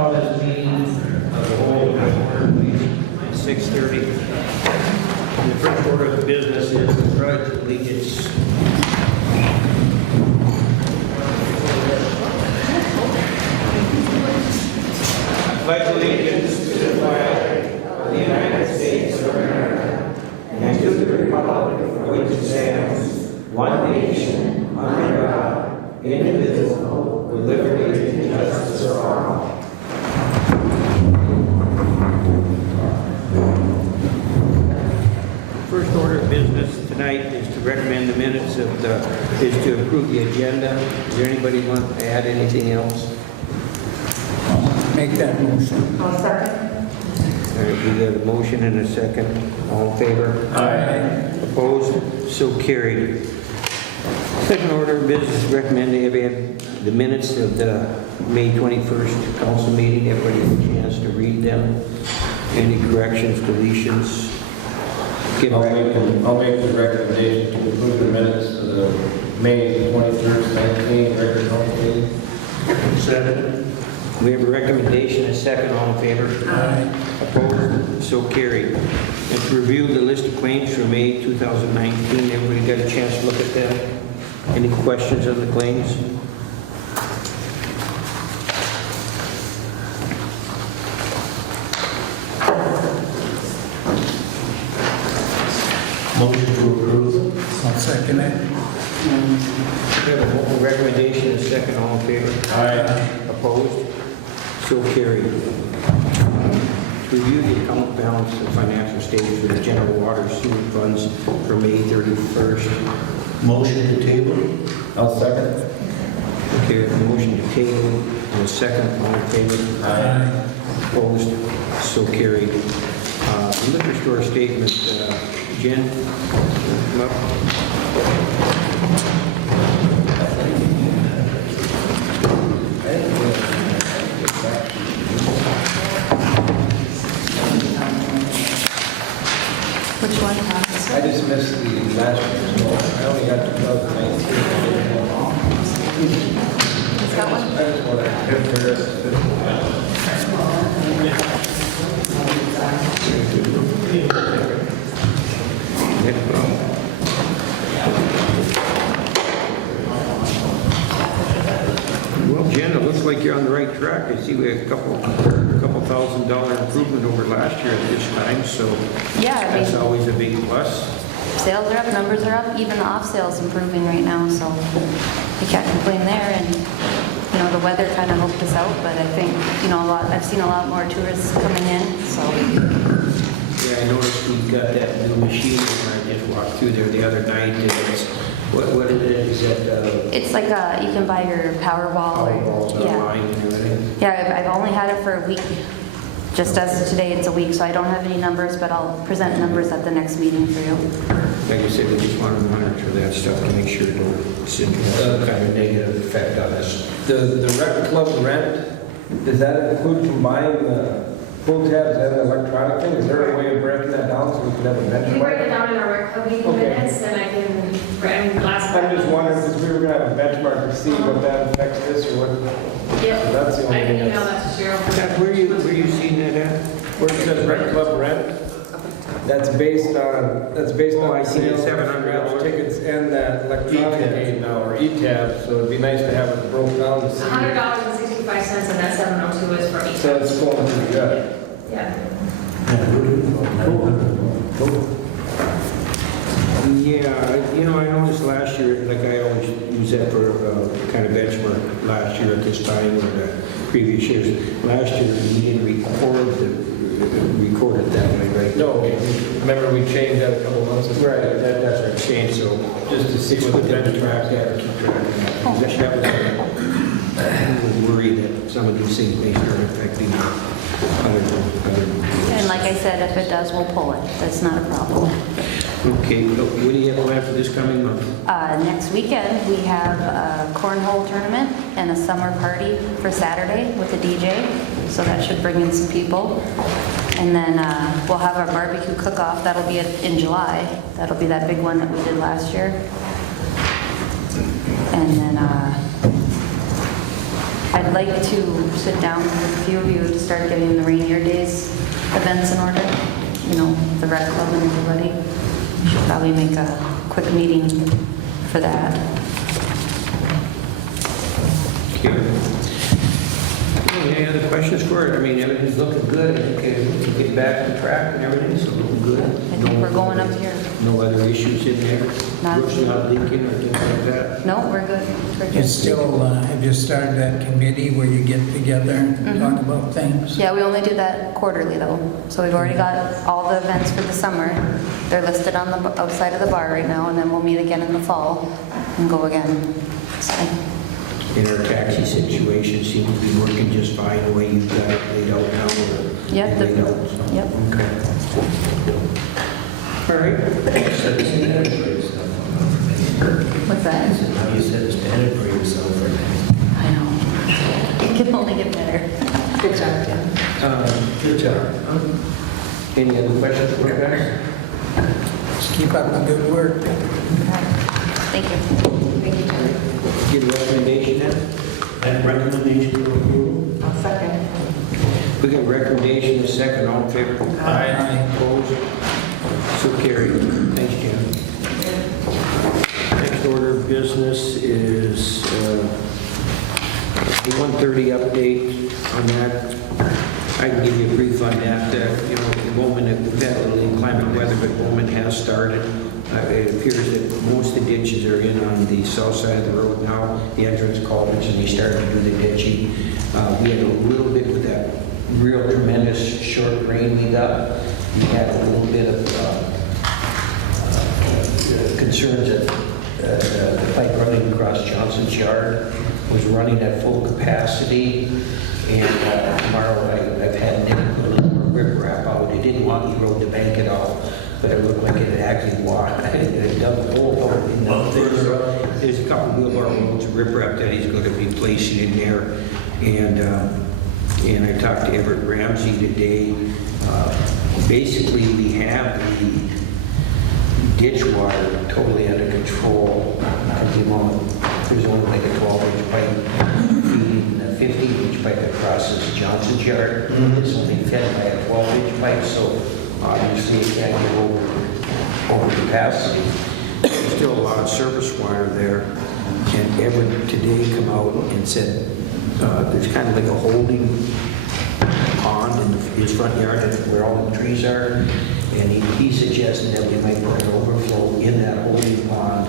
call this meeting of the whole order, please. 6:30. The first order of business is the pledge of allegiance. I pledge allegiance to the flag of the United States of America and to the republic for which it stands, one nation, under God, indivisible, with liberty and justice for all. First order of business tonight is to recommend the minutes of is to approve the agenda. Does anybody want to add anything else? Make that motion. I'll second. All right, we got a motion and a second. All in favor? Aye. Opposed? So carried. Second order of business, recommend the minutes of the May 21st council meeting. Everybody have a chance to read them. Any corrections, deletions? I'll make the recommendation to approve the minutes of the May 23rd, 19 regular council meeting. Second. We have a recommendation, a second. All in favor? Aye. Opposed? So carried. And to review the list of claims for May 2019, everybody got a chance to look at them? Any questions on the claims? Motion to approve. I'll second it. We have a recommendation, a second. All in favor? Aye. Opposed? So carried. To review the account balance of financial statements for the general water sewer funds for May 31st. Motion to table. I'll second. Okay, a motion to table and a second. All in favor? Aye. Opposed? So carried. The liquor store statement, Jen, come up. Which one, Thomas? I just missed the last year's one. I only got 2019. It's got one? I just want to compare. Well, Jen, it looks like you're on the right track. I see we had a couple $1,000 improvement over last year at this time, so Yeah, I that's mean, always a big plus. sales are up, numbers are up, even the off sales improving right now, so we can't complain there. And, you know, the weather kind of helped us out, but I think, you know, I've seen a lot more tourists coming in, so. Yeah, I noticed we've got that new machine, and I just walked through there the other night, and it's, what it is that, It's like you can buy your Powerball. Powerball's Yeah. online and everything. Yeah, I've only had it for a week. Just as of today, it's a week, so I don't have any numbers, but I'll present numbers at the next meeting for you. Like I said, we just want to monitor that stuff to make sure it don't send some kind of negative effect on us. The rec club rent, does that include combined pull tabs and the electronic thing? Is there a way of breaking that down so we can have a We break it benchmark? down in our rec club meeting Okay. minutes, and I mean, last. I'm just wondering, because we were gonna have a benchmark to see what that affects this or what. Yep. That's the only I can thing email that's- that to Cheryl. Where you seen that at? Where it says rec club rent, that's based on Oh, I the see, it's sales of $700. tickets and that electronic E-tab. aid now, or E-tab, so it'd be nice to have it broke down to see. $100.65, and that 702 is for each. So it's going pretty good. Yeah. Yeah, you know, I noticed last year, like I always use that for kind of benchmark last year at this time or the previous years. Last year, we didn't record it that way, right? No, remember we changed that a couple months ago? Right, that's our change, so just to see what the benchmark is, keep track of that. That was a worry that some of these things may start affecting other. And like I said, if it does, we'll pull it. That's not a problem. Okay, what do you have planned for this coming month? Next weekend, we have a cornhole tournament and a summer party for Saturday with a DJ, so that should bring in some people. And then we'll have our barbecue cook-off. That'll be in July. That'll be that big one that we did last year. And then I'd like to sit down with a few of you to start getting the Rainier Days events in order. You know, the rec club and everybody. Should probably make a quick meeting for that. Any other questions for it? I mean, everything's looking good. I think we can get back on track and everything's looking good. I think we're going up here. No other issues in there? Not- Roof's not leaking or things like that? No, we're good. We're good. It's still, have you started that committee where you get together and talk about things? Yeah, we only do that quarterly though. So we've already got all the events for the summer. They're listed on the outside of the bar right now, and then we'll meet again in the fall and go again. So, And our taxi situation seems to be working just fine the way you've got it laid out now. or Yep, laid out, so. yep. Okay. All right. What's that? How you said it's bad for yourself. I know. It can only get better. Good job, Tim. Good job. Any other questions for you guys? Just keep up the good work. Thank you. Thank you, Tim. Get a recommendation then? And recommendation to approve? I'll second. We got a recommendation, a second, all in favor? Aye. Opposed? So carried. Thanks, Jim. Next order of business is the 130 update on that. I can give you a brief on that. You know, the moment we've had a little inclement weather, but the moment has started. It appears that most of the ditches are in on the south side of the road now, the entrance culverts, and they started to do the ditching. We had a little bit with that real tremendous short rain we got. We had a little bit of concerns that the pipe running across Johnson's yard was running at full capacity. And tomorrow I've had Nick put a little more riprap out. It didn't want me road to bank it all, but it looked like it had actually walked. It dug a hole out in the There's a couple wheelbarrow loads of riprap that he's going to be placing in there. And I talked to Everett Ramsey today. Basically, we have the ditch water totally under control. At the moment, there's only like a 12-inch pipe feeding a 15-inch pipe that crosses Johnson's yard. It's only fed by a 12-inch pipe, so obviously it can't go over capacity. There's still a lot of surface wire there, and Everett today come out and said there's kind of like a holding pond in his front yard where all the trees are, and he suggested that we might put an overflow in that holding pond,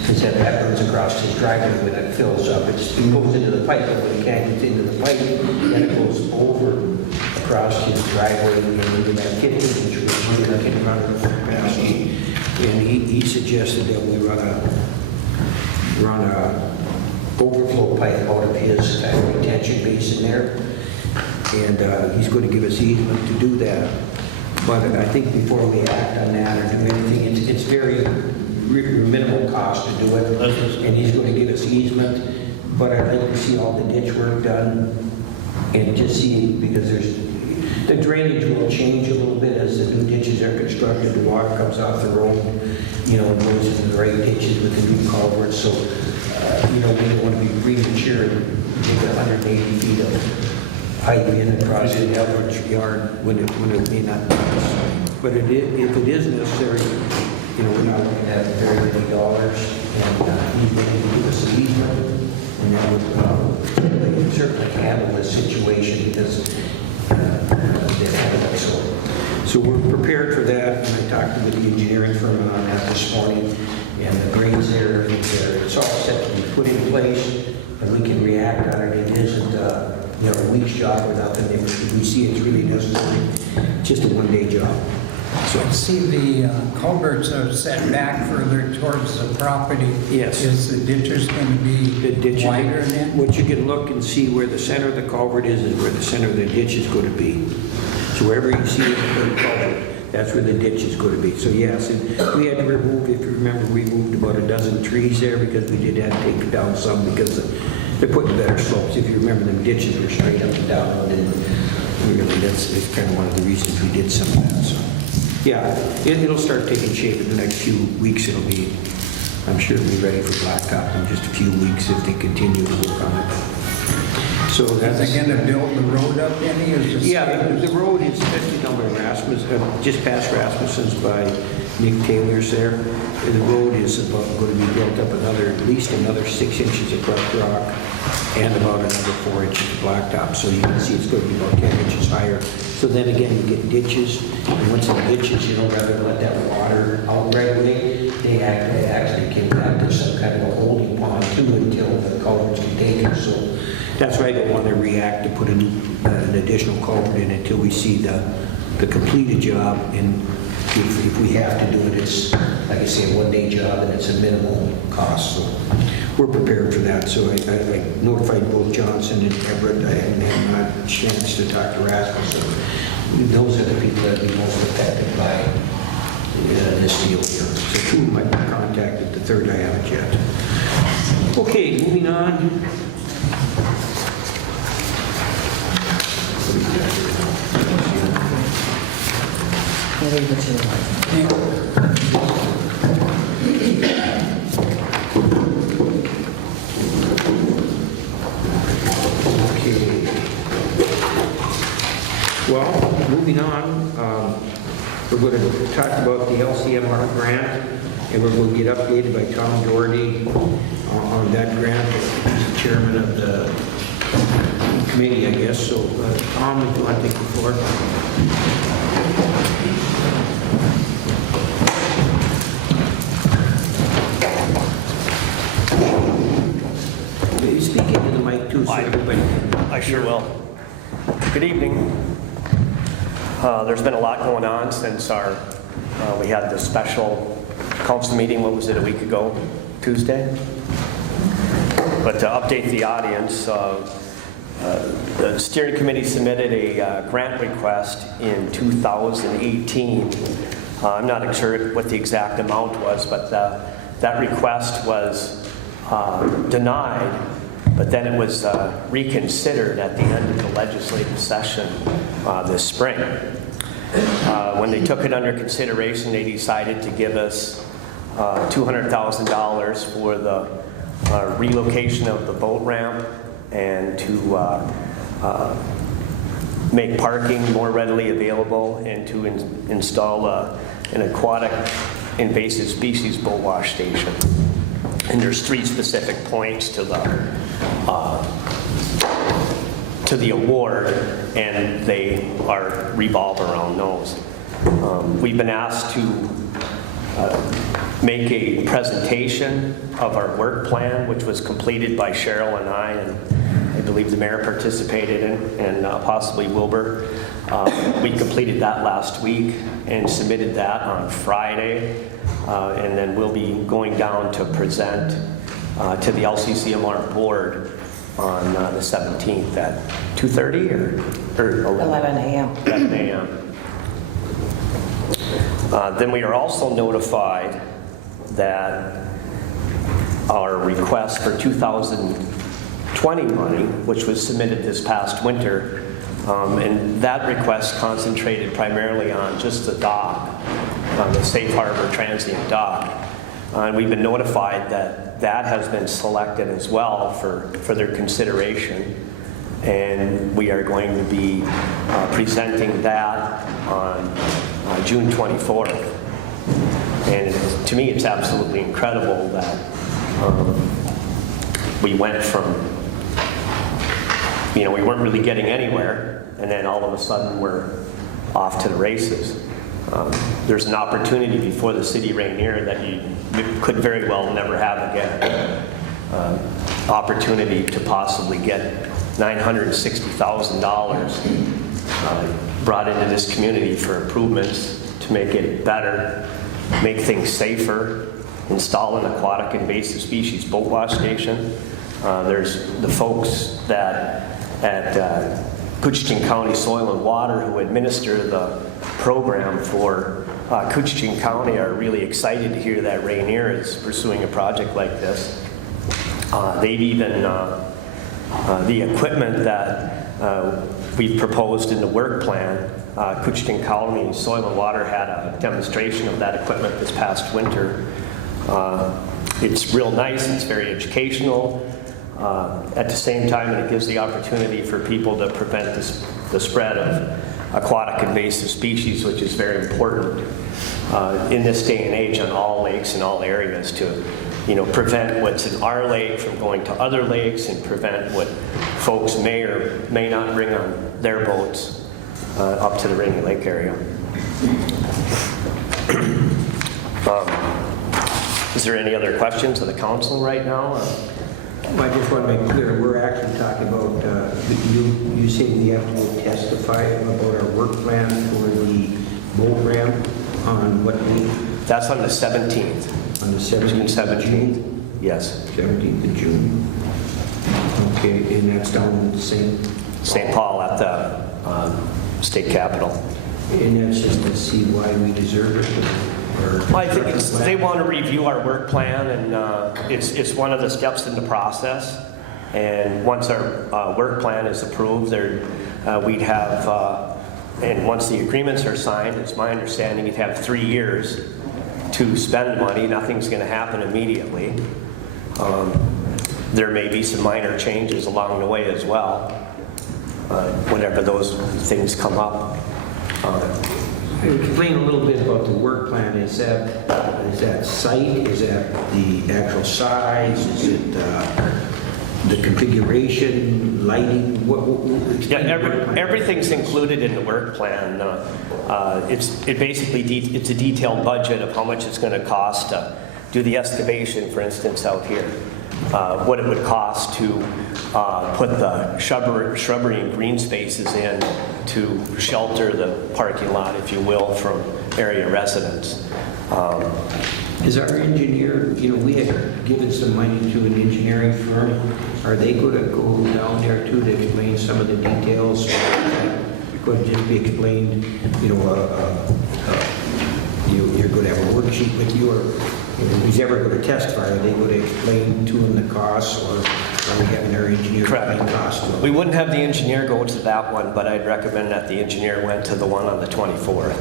because that runs across his driveway when it fills up. It goes into the pipe, but when it can't get into the pipe, then it goes over across his driveway and into that 15-inch, which we can run at full capacity. And he suggested that we run a overflow pipe out of his kind of retention basin there. And he's going to give us easement to do that. But I think before we act on that or do anything, it's very minimal cost to do it. And he's going to give us easement. But I'd like to see all the ditch work done and just see, because the drainage will change a little bit as the new ditches are constructed. The water comes off the road, you know, and goes into the right ditches with the new culverts. So, you know, we don't want to be premature and take 180 feet of pipe in across the average yard when it may not be necessary. But if it is necessary, you know, we're not looking at very many dollars, and he's going to give us an easement, and that would certainly handle this situation because they've had it. So we're prepared for that, and I talked with the engineering firm on that this morning, and the grains there, it's all set to be put in place, and we can react on it. It isn't you know, a week's job or nothing. If we see it's really necessary, just a one-day job. So I see the culverts are set back further towards the property. Yes. Is the ditches going to The be ditch, wider then? what you can look and see where the center of the culvert is where the center of the ditch is going to be. So wherever you see the culvert, that's where the ditch is going to be. So yes, and we had to remove, if you remember, we moved about a dozen trees there because we did have to take down some because they're putting better slopes. If you remember, them ditches were straight up and down, and really that's kind of one of the reasons we did some of that. So yeah, it'll start taking shape in the next few weeks. It'll be, I'm sure it'll be ready for blacktop in just a few weeks if they continue to work on it. So Is that's... it gonna build the road up any, or is it? Yeah, the road is 50 down by just past Rasmussen's by Nick Taylor's there. And the road is about going to be built up at least another 6 inches of crushed rock and about another 4 inches of blacktop. So you can see it's going to be about 10 inches higher. So then again, you get ditches, and once in the ditches, rather than let that water out right away, they actually came back to some kind of a holding pond too until the culverts can take it. So that's why I don't want to react to put an additional culvert in until we see the completed job. And if we have to do it, it's, like I say, a one-day job and it's a minimal cost. So we're prepared for that. So I notified both Johnson and Everett. I haven't had a chance to talk to Rasmussen. Those are the people that will be most affected by this deal here. So two of them I've contacted, the third I haven't yet. Okay, moving on. Okay. Well, moving on, we're going to talk about the LCMR grant, and we're going to get updated by Tom Doherty on that grant. He's the chairman of the committee, I guess. So, Tom, if you want to take the floor. You speak into the mic too, so everybody can. I sure will. Good evening. There's been a lot going on since we had the special council meeting, what was it, a week ago, Tuesday? But to update the audience, the steering committee submitted a grant request in 2018. I'm not sure what the exact amount was, but that request was denied, but then it was reconsidered at the end of the legislative session this spring. When they took it under consideration, they decided to give us $200,000 for the relocation of the boat ramp and to make parking more readily available and to install an aquatic invasive species boat wash station. And there's 3 specific points to the award, and they revolve around those. We've been asked to make a presentation of our work plan, which was completed by Cheryl and I believe the mayor participated in, and possibly Wilbur. We completed that last week and submitted that on Friday. And then we'll be going down to present to the LCCMR board on the 17th at 2:30 or 11 a.m. 11 a.m. Then we are also notified that our request for 2020 money, which was submitted this past winter, and that request concentrated primarily on just the dock, the Safe Harbor Transient Dock. And we've been notified that that has been selected as well for their consideration. And we are going to be presenting that on June 24th. And to me, it's absolutely incredible that we went from, we weren't really getting anywhere, and then all of a sudden we're off to the races. There's an opportunity before the city Ranier that you could very well never have again. Opportunity to possibly get $960,000 brought into this community for improvements to make it better, make things safer, install an aquatic invasive species boat wash station. There's the folks that at Coochin County Soil and Water who administer the program for Coochin County are really excited to hear that Ranier is pursuing a project like this. They've even, the equipment that we've proposed in the work plan, Coochin County Soil and Water had a demonstration of that equipment this past winter. It's real nice, it's very educational. At the same time, it gives the opportunity for people to prevent the spread of aquatic invasive species, which is very important in this day and age on all lakes and all areas to, prevent what's in our lake from going to other lakes and prevent what folks may or may not bring on their boats up to the Rainy Lake area. Is there any other questions of the council right now? Well, I just want to make clear, we're actually talking about, you say we have to testify about our work plan for the boat ramp on what date? That's on the 17th. On the 17th of June? Yes. 17th of June. Okay, and that's down in St. Paul at the state capitol. And that's just to see why we deserve it? Well, I think they want to review our work plan, and it's one of the steps in the process. And once our work plan is approved, we'd have, and once the agreements are signed, it's my understanding you'd have 3 years to spend money. Nothing's going to happen immediately. There may be some minor changes along the way as well, whenever those things come up. Explain a little bit about the work plan. Is that site? Is that the actual size? Is it the configuration, lighting? Yeah, everything's included in the work plan. It's a detailed budget of how much it's going to cost to do the excavation, for instance, out here. What it would cost to put the shrubbery and green spaces in to shelter the parking lot, if you will, from area residents. Is our engineer, we had given some money to an engineering firm. Are they going to go down there too to explain some of the details? Going to just be explained, you're going to have a worksheet with you, or if he's ever going to testify, are they going to explain to him the costs, or are we having our engineer explain costs to him? We wouldn't have the engineer go to that one, but I'd recommend that the engineer went to the one on the 24th.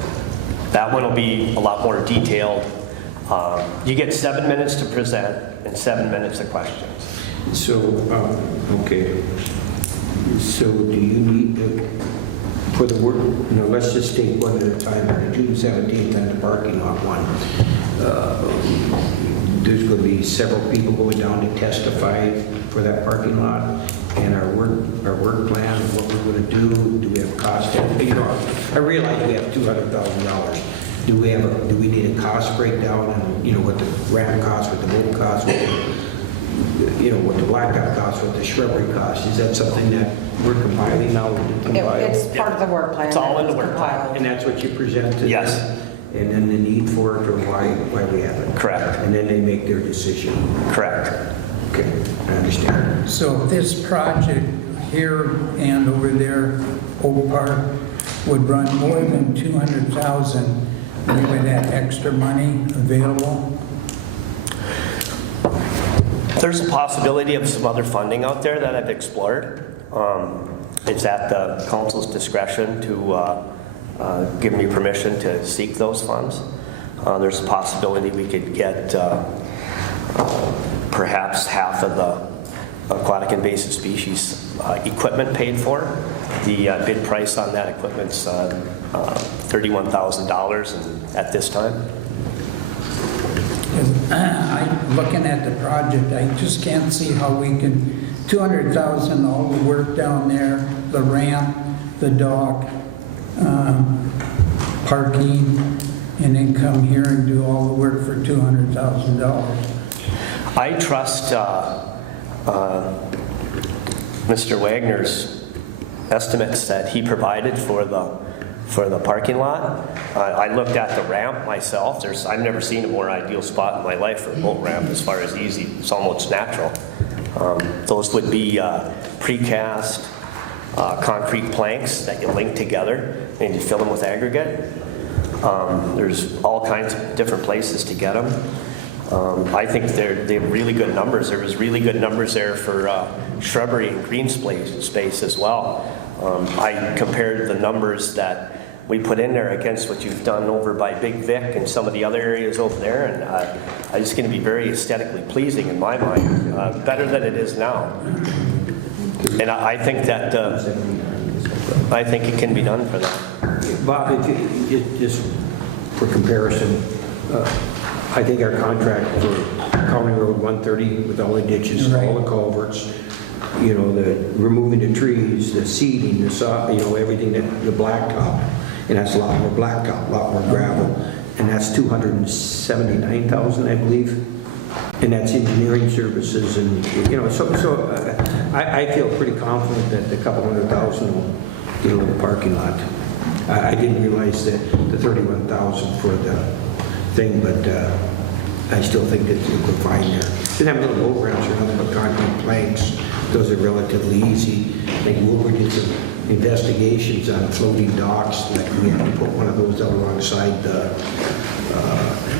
That one will be a lot more detailed. You get 7 minutes to present and 7 minutes of questions. So, okay. So do you need for the work, let's just take one at a time. On June 17th on the parking lot one, there's going to be several people going down to testify for that parking lot, and our work plan, what we're going to do we have cost? I realize we have $200,000. Do we need a cost breakdown and what the ramp costs, what the boat costs, what the blacktop costs, what the shrubbery costs? Is that something that we're compiling now? It's part of the work plan. It's all in the work plan. And that's what you present to them? Yes. And then the need for it, or why we have it? Correct. And then they make their decision? Correct. Okay, I understand. So this project here and over there, Oak Park, would run more than 200,000 with that extra money available? There's a possibility of some other funding out there that I've explored. It's at the council's discretion to give me permission to seek those funds. There's a possibility we could get perhaps half of the aquatic invasive species equipment paid for. The bid price on that equipment's $31,000 at this time. Looking at the project, I just can't see how we can, 200,000, all the work down there, the ramp, the dock, parking, and then come here and do all the work for $200,000. I trust Mr. Wagner's estimates that he provided for the parking lot. I looked at the ramp myself. I've never seen a more ideal spot in my life for a boat ramp as far as easy. It's almost natural. Those would be precast concrete planks that you link together and you fill them with aggregate. There's all kinds of different places to get them. I think they have really good numbers. There was really good numbers there for shrubbery and green space as well. I compared the numbers that we put in there against what you've done over by Big Vic and some of the other areas over there, and it's going to be very aesthetically pleasing in my mind, better than it is now. And I think that, I think it can be done for that. Bob, if you, just for comparison, I think our contract for County Road 130 with all the ditches, all the culverts, you know, the removing the trees, the seeding, the you know, everything, the blacktop, and that's a lot more blacktop, a lot more gravel, and that's $279,000, I believe, and that's engineering services, and you know, so I feel pretty confident that the couple $100,000 will, you know, the parking lot. I didn't realize that the $31,000 for the thing, but I still think that we're fine there. Didn't have little overruns or nothing but concrete planks. Those are relatively easy. I think Wilbur did some investigations on floating docks, like we had to put one of those out alongside the,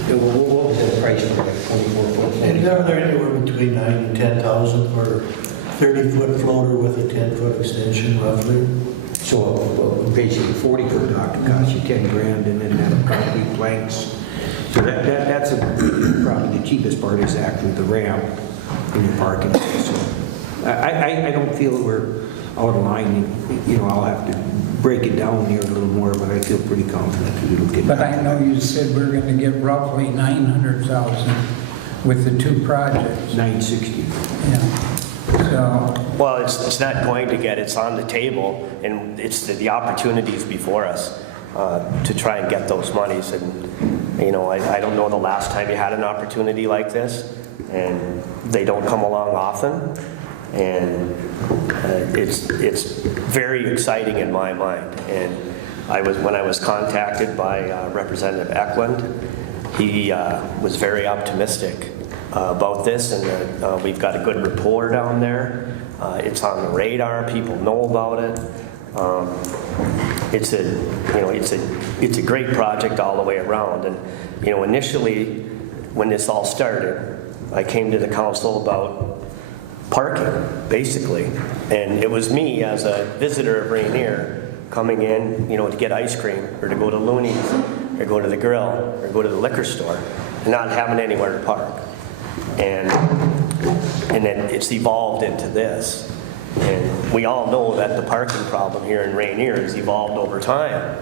what was the price for like 24-foot? And they're anywhere between 9 and 10,000 for 30-foot floater with a 10-foot extension roughly. So basically 40-foot dock costs you 10 grand, and then that concrete planks. So that's probably the cheapest part is actually the ramp in your parking lot. So I don't feel we're out of line. You know, I'll have to break it down here a little more, but I feel pretty confident that it'll get But done. I know you said we're going to get roughly 900,000 with the two projects. 960. Yeah. So, Well, it's not going to get, it's on the table, and it's the opportunities before us to try and get those monies. And, you know, I don't know the last time you had an opportunity like this, and they don't come along often. And it's very exciting in my mind. And when I was contacted by Representative Eklund, he was very optimistic about this, and we've got a good rapport down there. It's on the radar. People know about it. It's a great project all the way around. And you know, initially, when this all started, I came to the council about parking, basically, and it was me as a visitor of Ranier coming in, you know, to get ice cream or to go to Looney's or go to the grill or go to the liquor store and not having anywhere to park. And then it's evolved into this. And we all know that the parking problem here in Ranier has evolved over time,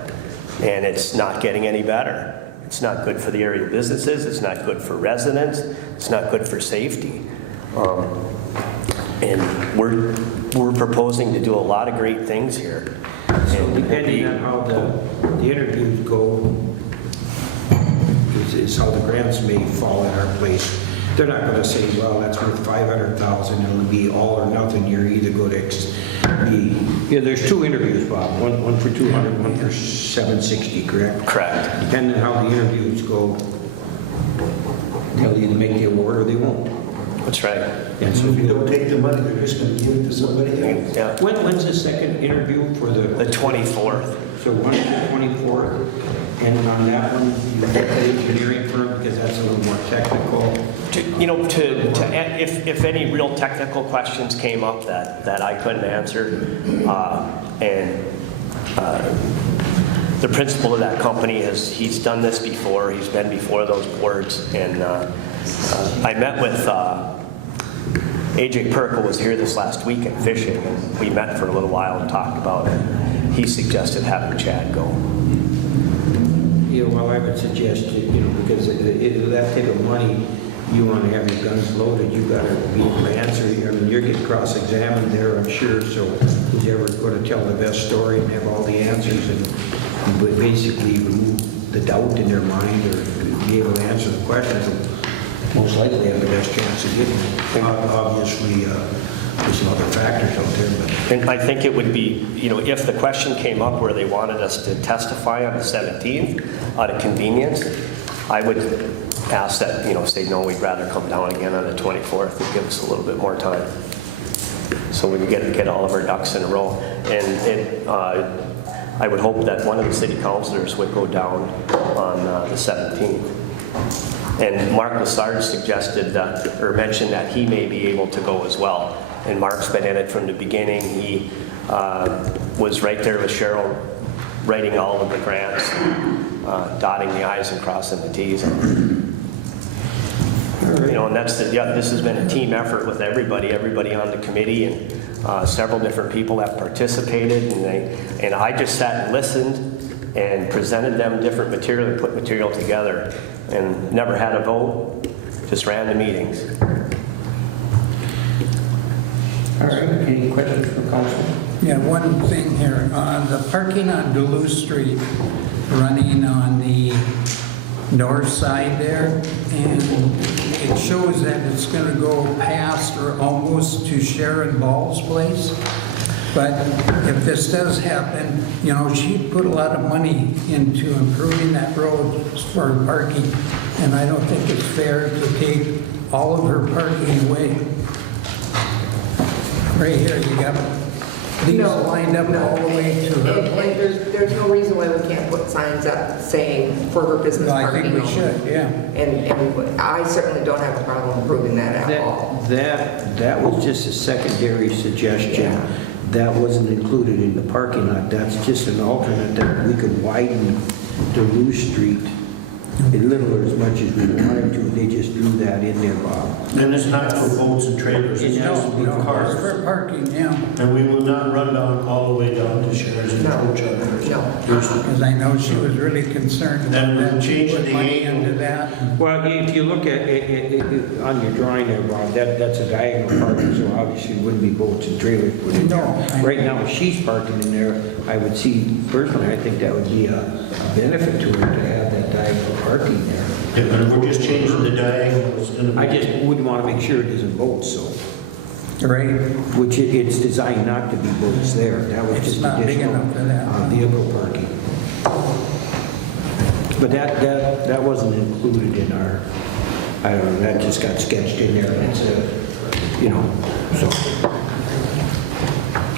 and it's not getting any better. It's not good for the area businesses, it's not good for residents, it's not good for safety. And we're proposing to do a lot of great things here. So depending on how the interviews go, is how the grants may fall in our place. They're not going to say, well, that's worth $500,000. It'll be all or nothing. You're either going to be. Yeah, there's two interviews, Bob. One for 200, one for 760. Correct. Correct. Depending on how the interviews go, they'll either make the award or they won't. That's right. And so If you don't take the money, they're just going to give it to somebody else. Yeah. when's the second interview for the? The 24th. So one's the 24th, and on that one, you take the engineering firm because that's a little more technical. You know, if any real technical questions came up that I couldn't answer, and the principal of that company he's done this before. He's been before those boards, and I met with AJ Perkle was here this last week and fishing, and we met for a little while and talked about it. He suggested having Chad go. You know, well, I would suggest, you know, because that type of money, you want to have your guns loaded, you got to be able to answer. I mean, you're getting cross-examined there, I'm sure, so who's ever going to tell the best story and have all the answers and basically remove the doubt in their mind or be able to answer the questions will most likely have the best chance of getting it. Obviously, there's some other factors out there, but And I think it would be, you know, if the question came up where they wanted us to testify on the 17th out of convenience, I would ask that, you know, say, no, we'd rather come down again on the 24th and give us a little bit more time. So we can get all of our ducks in a row. And I would hope that one of the city councilors would go down on the 17th. And Mark Lassard suggested or mentioned that he may be able to go as well. And Mark's been in it from the beginning. He was right there with Cheryl writing all of the grants, dotting the i's and crossing the t's. You know, and that's this has been a team effort with everybody on the committee, and several different people have participated, and I just sat and listened and presented them different material and put material together, and never had a vote, just ran the meetings. All right, any questions from council? Yeah, one thing here, the parking on Duluth Street, running on the north side there, and it shows that it's gonna go past or almost to Sharon Ball's place. But if this does happen, you know, she put a lot of money into improving that road for parking, and I don't think it's fair to take all of her parking away. Right here, you got these No, lined up no. all the way to her And place. there's no reason why we can't put signs up saying for her business No, I parking. think we only. should, yeah. And I certainly don't have a problem approving that at all. That was just a secondary suggestion. Yeah. That wasn't included in the parking lot. That's just an alternate that we could widen Duluth Street a little or as much as we wanted to. They just drew that in there, Bob. And it's not for boats and trailers, it's No, just no, for it's cars. for parking, yeah. And we will not run down all the way down to Sharon's and No, approach others. no. Because I know she was really concerned about And we'll that. She change put the money angle. into that. Well, if you look at it on your drawing there, Bob, that's a diagonal parking, so obviously it wouldn't be boats and trailers put in there. No. Right now, if she's parking in there, I would see, personally, I think that would be a benefit to her to have that diagonal parking there. Yeah, but if we're just changing the diagonals. I just would want to make sure it isn't boats, so, Right. which it's designed not to be boats there. That was It's just not big additional enough for that. vehicle parking. But that wasn't included in our, I don't know, that just got sketched in there. It's you know, so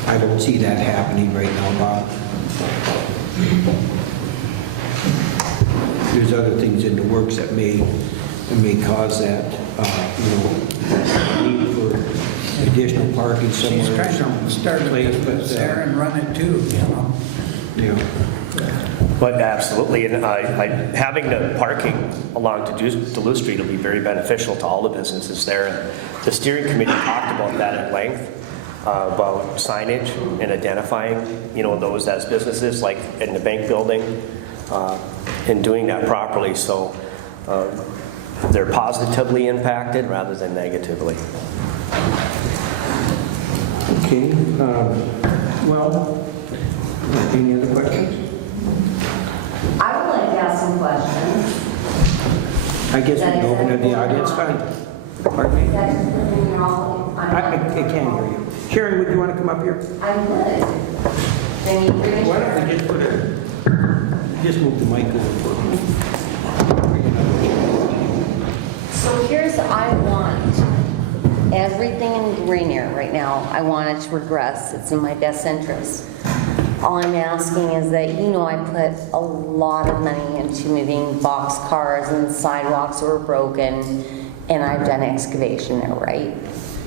I don't see that happening right now, Bob. There's other things in the works that may cause that, need for additional parking somewhere. She's trying to start a place, business there and run it too, you know. Yeah. But absolutely, and having the parking along to Duluth Street will be very beneficial to all the businesses there. And the steering committee talked about that at length, about signage and identifying, those as businesses, like in the bank building, and doing that properly, so they're positively impacted rather than negatively. Okay, well, any other questions? I would like to ask some questions. I guess we can open to the audience, fine. Pardon me? I can't hear you. Sharon, would you want to come up here? I would. Why don't we just move the mic over for me? So here's, I want everything in Ranier right now. I want it to regress. It's in my best interest. All I'm asking is that, I put a lot of money into moving box cars and sidewalks that were broken, and I've done excavation there, right?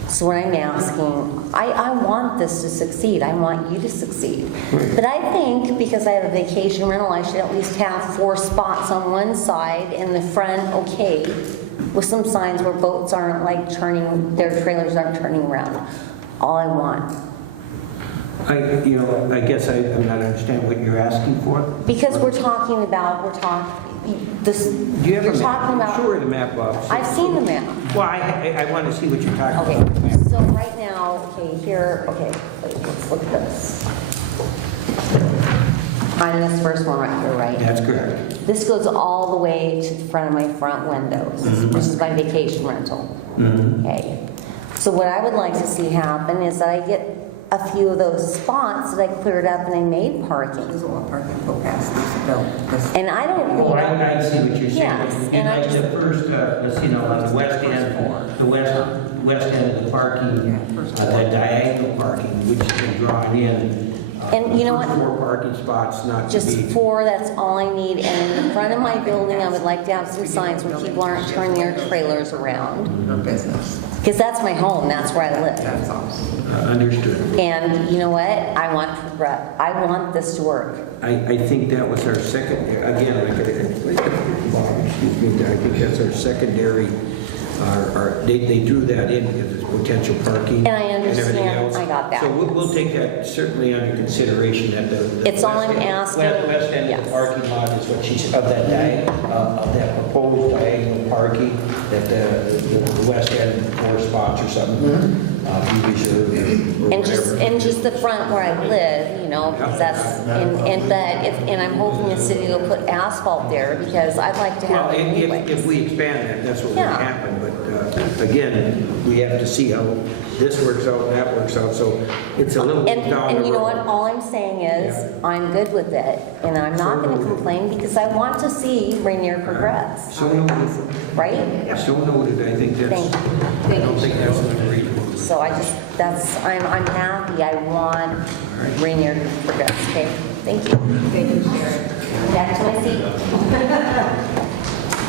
So what I'm asking, I want this to succeed. I want you to succeed. But I think because I have a vacation rental, I should at least have 4 spots on one side and the front okay, with some signs where boats aren't like turning, their trailers aren't turning around. All I want. I guess I'm not understanding what you're asking for. Because we're talking, this, Do you have you're a talking map? about. Show her the map, Bob. I've seen the map. Well, I want to see what you're talking Okay, about. so right now, here, let's look at this. I'm this first one right here, right? That's correct. This goes all the way to the front of my front windows. This is my vacation rental. Okay. So what I would like to see happen is that I get a few of those spots that I cleared up and I made parking. There's a lot of parking go past this bill. And I don't Oh, think. I see what you're saying. Yes, You'd and I like just, the first, on the west end, the west end of the parking, the diagonal parking, which has been drawn in. And you know what? 4 parking spots, not to just be. 4, that's all I need. And in the front of my building, I would like to have some signs where people aren't turning their trailers around. Her business. Because that's my home, that's where I live. That's awesome. Understood. And you know what? I want this to work. I think that was our second, again, Bob, excuse me, I think that's our secondary, they drew that in because it's potential parking. And I understand. everything else. I got that. So we'll take that certainly under consideration that the. It's all I'm asking. West end of Yes. the parking lot is what she's, of that proposed diagonal parking, that the west end, 4 spots or something. Be reserved or And whatever. just the front where I live, you know, because that's, and I'm hoping the city will put asphalt there because I'd like to Well, have it anyway. if we expand that, that's what would Yeah. happen, but again, we have to see how this works out, and that works out, so it's a little And, down the and you know what, road. all I'm saying is, I'm good with it, and I'm not gonna complain because I want to see Rainier progress, So noted, right? so noted, I think that's, Thank I don't think that's unreasonable. So I just, I'm happy, I want Rainier to progress, okay? Thank you. Thank you, Sharon. Back to my seat.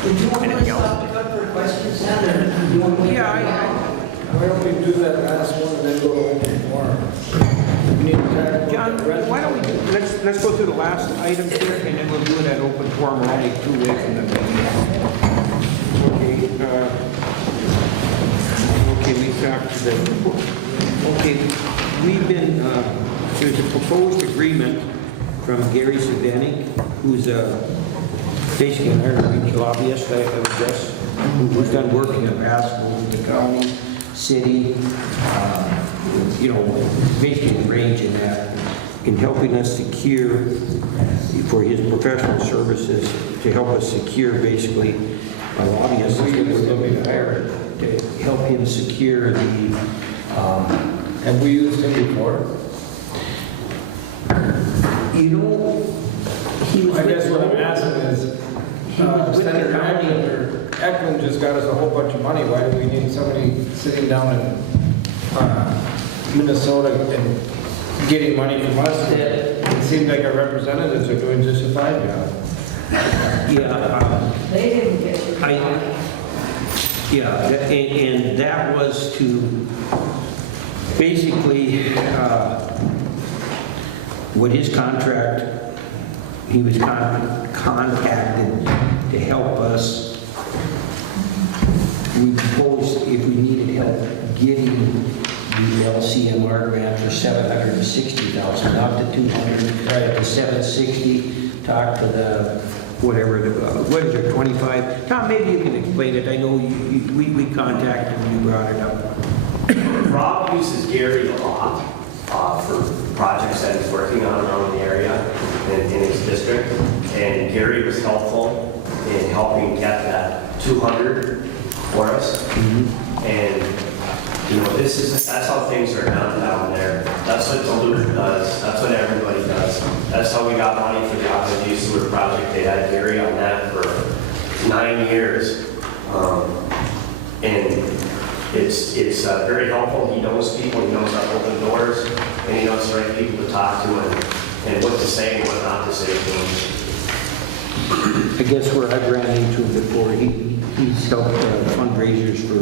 Did you want to stop up for questions, Sam, or do you want to wait? Why don't we do that last one and then go to open forum? We need to tackle John, the rest. why don't we, let's go through the last items here, and then we'll do it at open forum, we're only 2 weeks from the meeting. Okay, we talked to we've been, there's a proposed agreement from Gary Savanic, who's basically an Irish lobbyist, I would guess, who's done work in the past, both with the county, city, basically ranging that, in helping us secure, for his professional services, to help us secure basically a lobbyist that we're looking to hire to help him secure the, Have we used him before? he was. I guess what I'm asking is, Senator Eklund just got us a whole bunch of money. Why do we need somebody sitting down in Minnesota and getting money from us? It seems like our representatives are doing just a fine job. Yeah, They didn't get you. and that was to basically, what his contract, he was contacted to help us. We proposed if we needed help getting the LCMR grant for $760,000, not the 200, right, the 760. Talk to the whatever, what is it, 25? Tom, maybe you can explain it. I know we contacted and you brought it up. Rob uses Gary a lot for projects that he's working on around the area in his district. And Gary was helpful in helping get that 200 for us. And, that's how things are done down there. That's what Duluth does. That's what everybody does. That's how we got money for the Oxygen Sewer project. They had Gary on that for 9 years. And it's very helpful. He knows people, he knows how to open doors, and he knows the right people to talk to and what to say and what not to say to them. I guess where I've ran into him before, he's helped fundraisers for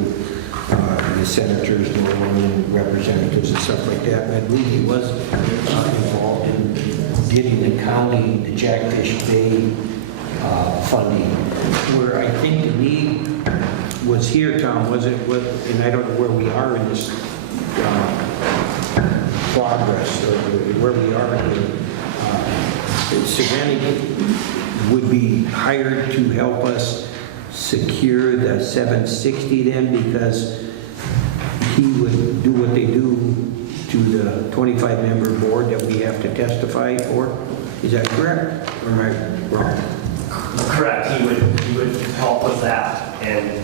the senators and representatives and stuff like that. And I believe he was involved in getting the county, the Jackfish Bay funding, where I think the need was here, Tom, was it? And I don't know where we are in this progress, or where we are here. Savannah would be hired to help us secure the 760 then, because he would do what they do to the 25-member board that we have to testify for. Is that correct? Or am I wrong? Correct. He would help with that. And,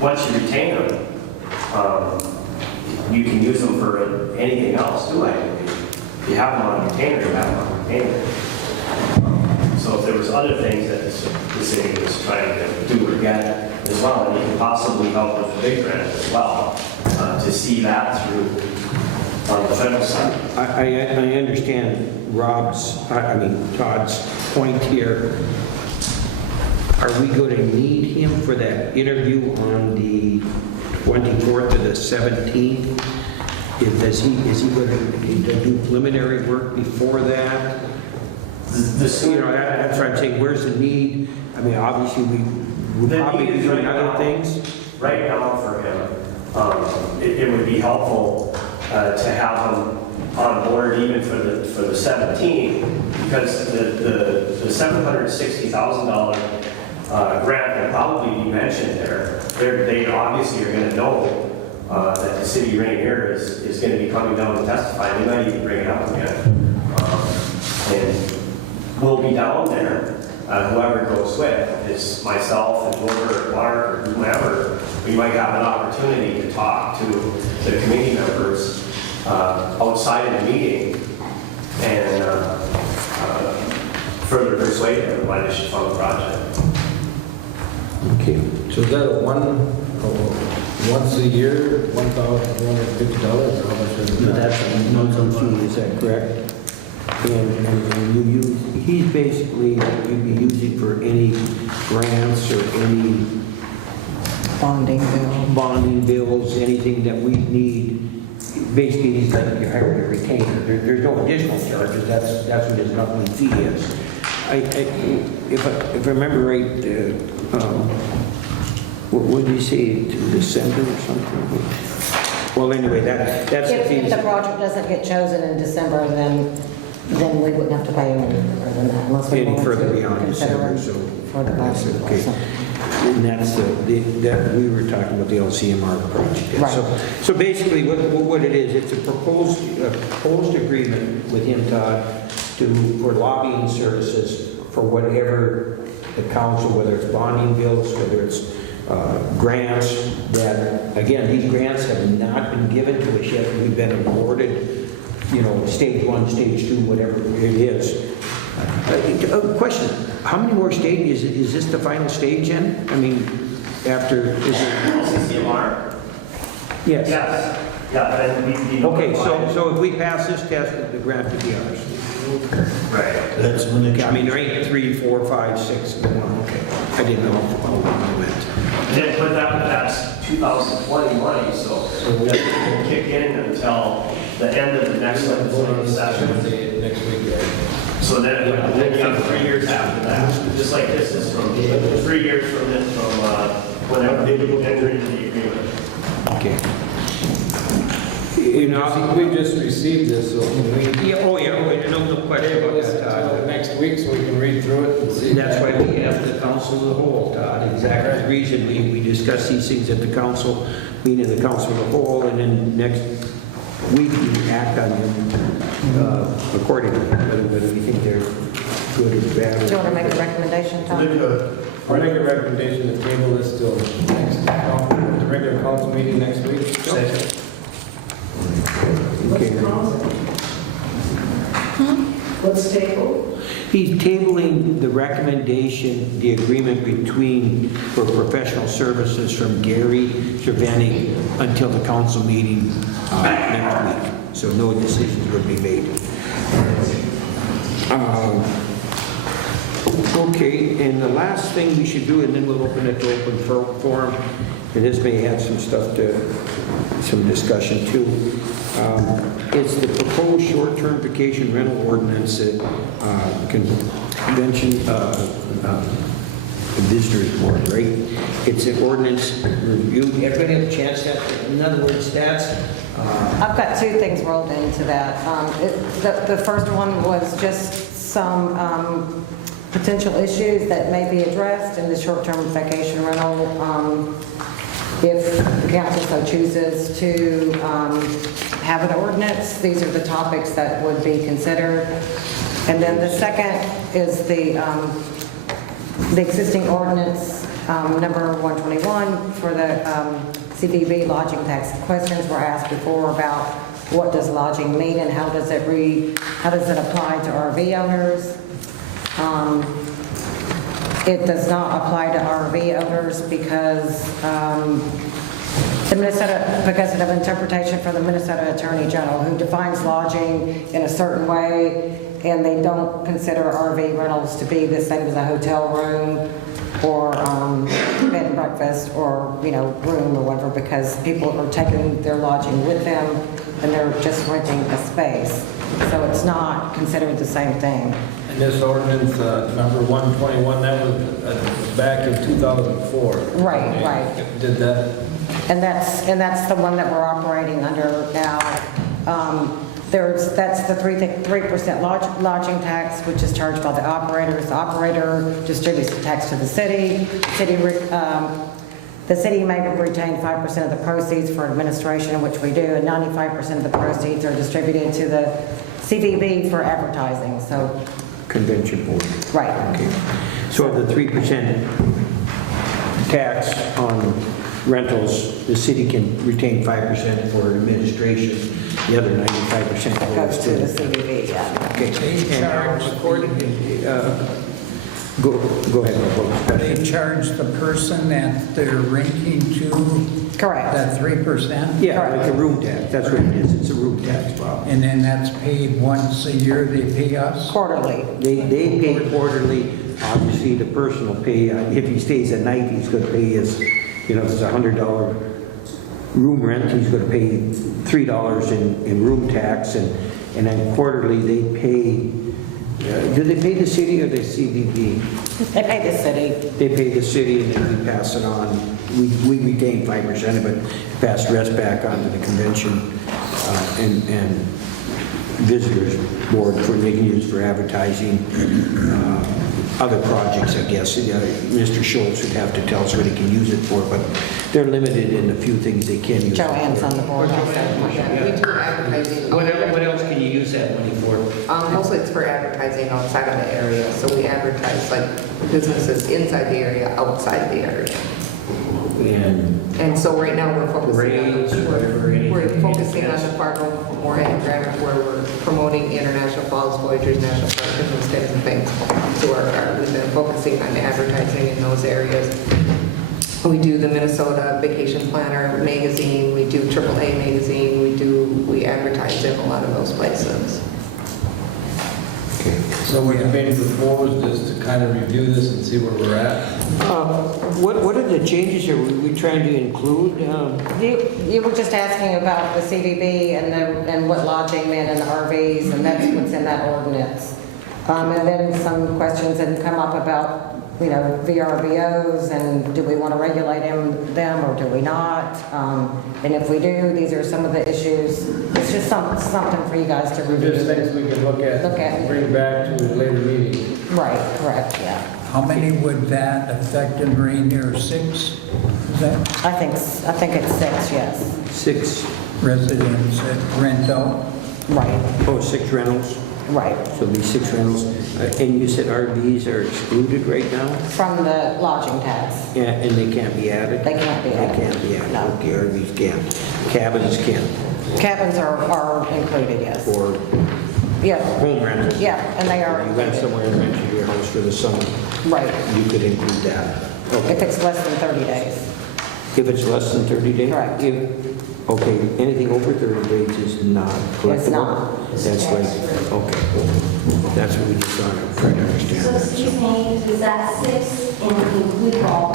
once you retain them, you can use them for anything else, too. If you have them on retainer, you have them on retainer. So if there was other things that the city was trying to do or get as well, and you can possibly help with the big grant as well, to see that through on the federal side. I understand Todd's point here. Are we going to need him for that interview on the 24th to the 17th. Is he going to do preliminary work before that? You know, that's what I'm saying, where's the need? I mean, obviously, we'll probably be doing other things. Right now for him, it would be helpful to have him on board even for the 17th, because the $760,000 grant will probably be mentioned there. They obviously are going to know that the city of Ranier is going to be coming down and testifying. They might even bring it up again. And we'll be down there. Whoever goes with, it's myself and Wilbur or Mark or whomever. We might have an opportunity to talk to the committee members outside of the meeting and further persuade them why they should fund the project. Okay. So is that a once a year, $1,150, or how much is No, that? that's a monthly fee, is that correct? And you use, he's basically, you'd be using for any grants or any bonding bills, anything that we need. Basically, he's like, you're hiring a retainer. There's no additional charges, that's what his monthly fee is. If I remember right, what did he say, to December or something? Well, anyway, that's the fee. If the project doesn't get chosen in December, then we wouldn't have to pay any further than that, unless we Any wanted further to beyond consider December, so for the that's budget. okay. So- And that's that we were talking about the LCMR project. Yeah. Right. So basically, what it is, it's a proposed agreement with him, Todd, for lobbying services for whatever the council, whether it's bonding bills, whether it's grants, that, again, these grants have not been given to us yet. We've been awarded, you know, stage 1, stage 2, whatever it is. Question, how many more stages, is this the final stage in? I mean, after, is it? LCCMR? Yes. Yes. Yeah, then we'd be. Okay, so if we pass this test, the grant could be ours. Right. That's when it I mean, there ain't 3, 4, 5, 6, going on. Okay. I didn't know how long it went. Then put that's 2020 money, so it won't kick in until the end of the next legislative session. Next week, right? So then you have 3 years after that, just like this is from 3 years from this, from whenever they enter into the agreement. Okay. You know, We just received this, so can we yeah, no question table about this that, until Todd. next week so we can read through it and see? That's why we have the council of the whole, Todd. Exactly the reason we discuss these things at the council, meeting the council of the whole, and then next week we act on them accordingly, whether we think they're good or bad. Do you want to make a recommendation, Tom? I'll make a recommendation to table this till the regular council meeting next week. Okay. What's tabled? He's tabling the recommendation, the agreement for professional services from Gary Cerveni until the council meeting next week. So no decisions would be made. Okay, and the last thing we should do, and then we'll open it to open forum, and this may have some stuff some discussion too. It's the proposed short-term vacation rental ordinance at convention visitors board, right? It's an ordinance review. Everybody have a chance to, in other words, that's, I've got two things rolled into that. The first one was just some potential issues that may be addressed in the short-term vacation rental. If the council so chooses to have an ordinance, these are the topics that would be considered. And then the second is the existing ordinance, number 121, for the CVB lodging tax. Questions were asked before about what does lodging mean and how does it apply to RV owners? It does not apply to RV owners because The Minnesota, because of interpretation from the Minnesota Attorney General, who defines lodging in a certain way, and they don't consider RV rentals to be the same as a hotel room or bed and breakfast or, room or whatever, because people are taking their lodging with them and they're just renting a space. So it's not considered the same thing. And this ordinance, number 121, that was back in 2004. Right, right. Did that? And that's the one that we're operating under now. That's the 3% lodging tax, which is charged by the operators. The operator distributes the tax to the city. The city may retain 5% of the proceeds for administration, which we do, and 95% of the proceeds are distributed to the CVB for advertising. So, Convention board. right. Okay. So the 3% tax on rentals, the city can retain 5% for administration, the other 95% Goes to the CVB, yeah. Okay. They charge, Go ahead. they charge the person that they're renting to Correct. that 3%? Yeah, like a room tax, that's what it is, it's a room tax, Bob. And then that's paid once a year, they pay us? Quarterly. They pay quarterly, obviously the person will pay, if he stays at night, he's gonna pay his, if it's $100 room rent, he's gonna pay $3 in room tax, and then quarterly they pay, do they pay the city or the CVB? They pay the city. They pay the city and then we pass it on. We retain 5% of it, pass the rest back on to the convention and visitors board they can use for advertising, other projects, I guess. Mr. Schultz would have to tell us what he can use it for, but they're limited in a few things they can use it for. Joanne's on the board also. Yeah, we do advertising. What else can you use that money for? Mostly it's for advertising outside of the area, so we advertise like businesses inside the area, outside the area. And so right now we're Parades, whatever, anything. we're focusing on the Fargo Moorhead Grant, where we're promoting International Falls, Voyagers National Park, and those kinds of things. So we've been focusing on advertising in those areas. We do the Minnesota Vacation Planner magazine, we do AAA magazine, we advertise in a lot of those places. So we have been proposed is to kind of review this and see where we're at. What are the changes are we trying to include? You were just asking about the CVB and what lodging meant in the RVs, and that's what's in that ordinance. And then some questions had come up about, VRBOs, and do we want to regulate them or do we not? And if we do, these are some of the issues. It's just something for you guys to review. Just things we can look at, and bring back to a later meeting. Right, correct, yeah. How many would that affect in Ranier? 6? Is that I think it's 6, yes. 6, residents that rent out? Right, 6 rentals? right. So it'll be 6 rentals. And you said RVs are excluded right now? From the lodging tax. Yeah, and they can't be added? They can't be added. They can't be added. No. Okay, RVs can't. Cabins can. Cabins are included, yes. Or Yeah, home rentals. yeah, and they are You went included. somewhere and rented your house for the summer, Right, you could include that. if Okay. it's less than 30 days. If it's less than 30 days? Correct. Okay, anything over 30 days is not collectible? It's not. That's like, okay. That's what we just trying to So understand. excuse me, is that 6 and include all?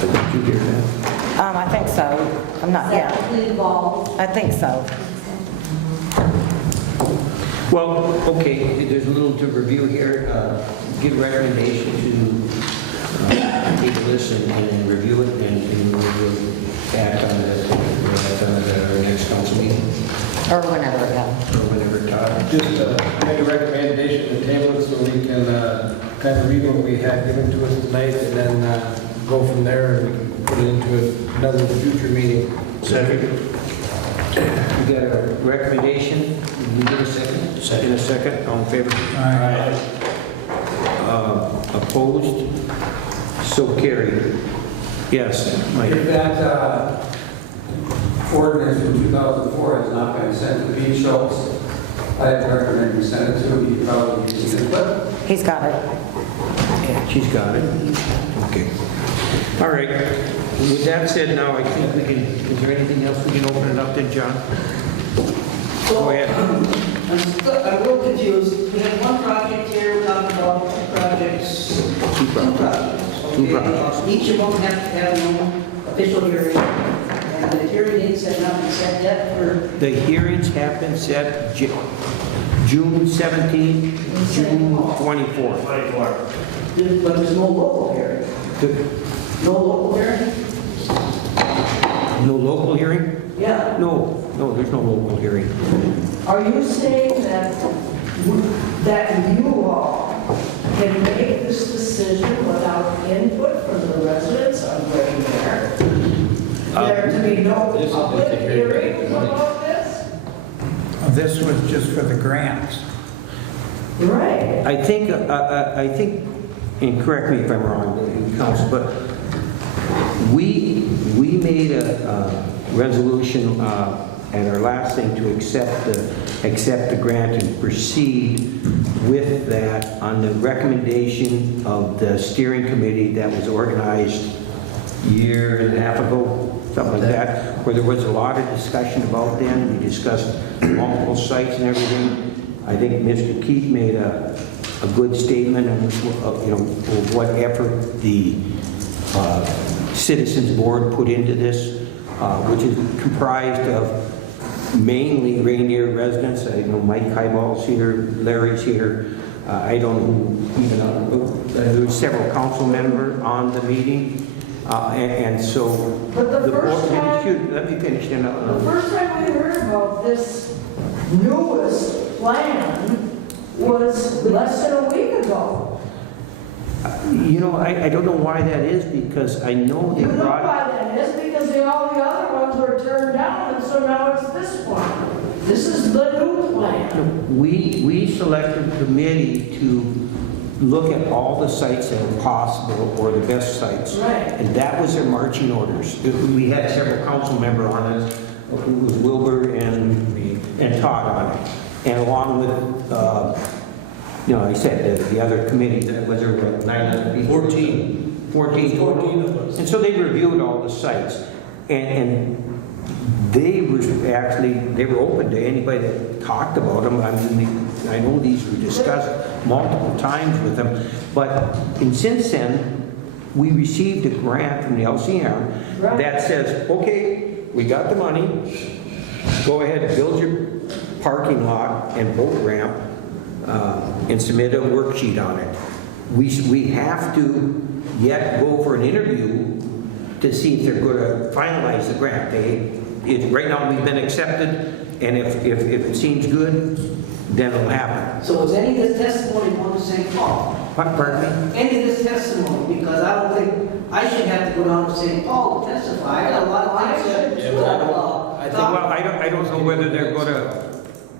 Did you hear that? I think so. I'm not, Does that yeah, include all? I think so. Well, okay, there's a little to review here. Give recommendation to take this and then review it and we'll act on it at our next council meeting Or whenever, yeah. or whenever Todd. Just make a recommendation to table it so we can kind of read what we had given to us tonight and then go from there and we can put it into another future meeting. Second. We got a recommendation. Did we get a second? Second. A second. All in favor? Aye. Opposed? So carried. Yes, Mike. If that ordinance from 2004 has not been sent to Pete Schultz, I'd recommend you send it to him. He probably needs his input. He's got it. She's got it. Okay. All right. With that said, now I think we can, is there anything else we can open it up to, John? Go ahead. I'm a little confused. We have one project here, we're talking about two projects. Two projects. Two projects. Each of them have to have an official hearing. And the hearing dates have not been set yet for The hearings have been set June 17th, June 24th. but there's no local hearing. No local hearing? No local hearing? Yeah. No, there's no local hearing. Are you saying that you all can make this decision without input from the residents of Ranier? There to be no public hearing about this? This was just for the grants. Right. I think, and correct me if I'm wrong, Council, but we made a resolution at our last thing to accept the grant and proceed with that on the recommendation of the steering committee that was organized a year and a half ago, something like that, where there was a lot of discussion about them. We discussed multiple sites and everything. I think Mr. Keith made a good statement of what effort the Citizens Board put into this, which is comprised of mainly Ranier residents. I know Mike Highball's here, Larry's here. I don't know who even, there were several council members on the meeting. And so, But the first time, let me finish then. the first time we heard about this newest plan was less than a week ago. I don't know why that is, because I know they You know brought. why that is? Because all the other ones were turned down, and so now it's this one. This is the new plan. We selected a committee to look at all the sites that are possible, or the best sites. Right. And that was their marching orders. We had several council members on it, who was Wilbur and Todd on it. And along with, I said, the other committee, that was there, what, 900 people? 14 total. And so they reviewed all the sites. And they were open to anybody that talked about them. I mean, I know these were discussed multiple times with them. But since then, we received a grant from the LCM that says, okay, we got the money, go ahead, build your parking lot and boat ramp, and submit a worksheet on it. We have to yet go for an interview to see if they're going to finalize the grant. Right now, we've been accepted, and if it seems good, then it'll happen. So is any of this testimony going to St. Paul? Pardon me? Any of this testimony, because I don't think I should have to go down to St. Paul to testify. I got a lot of things to Well, I don't know whether they're going to.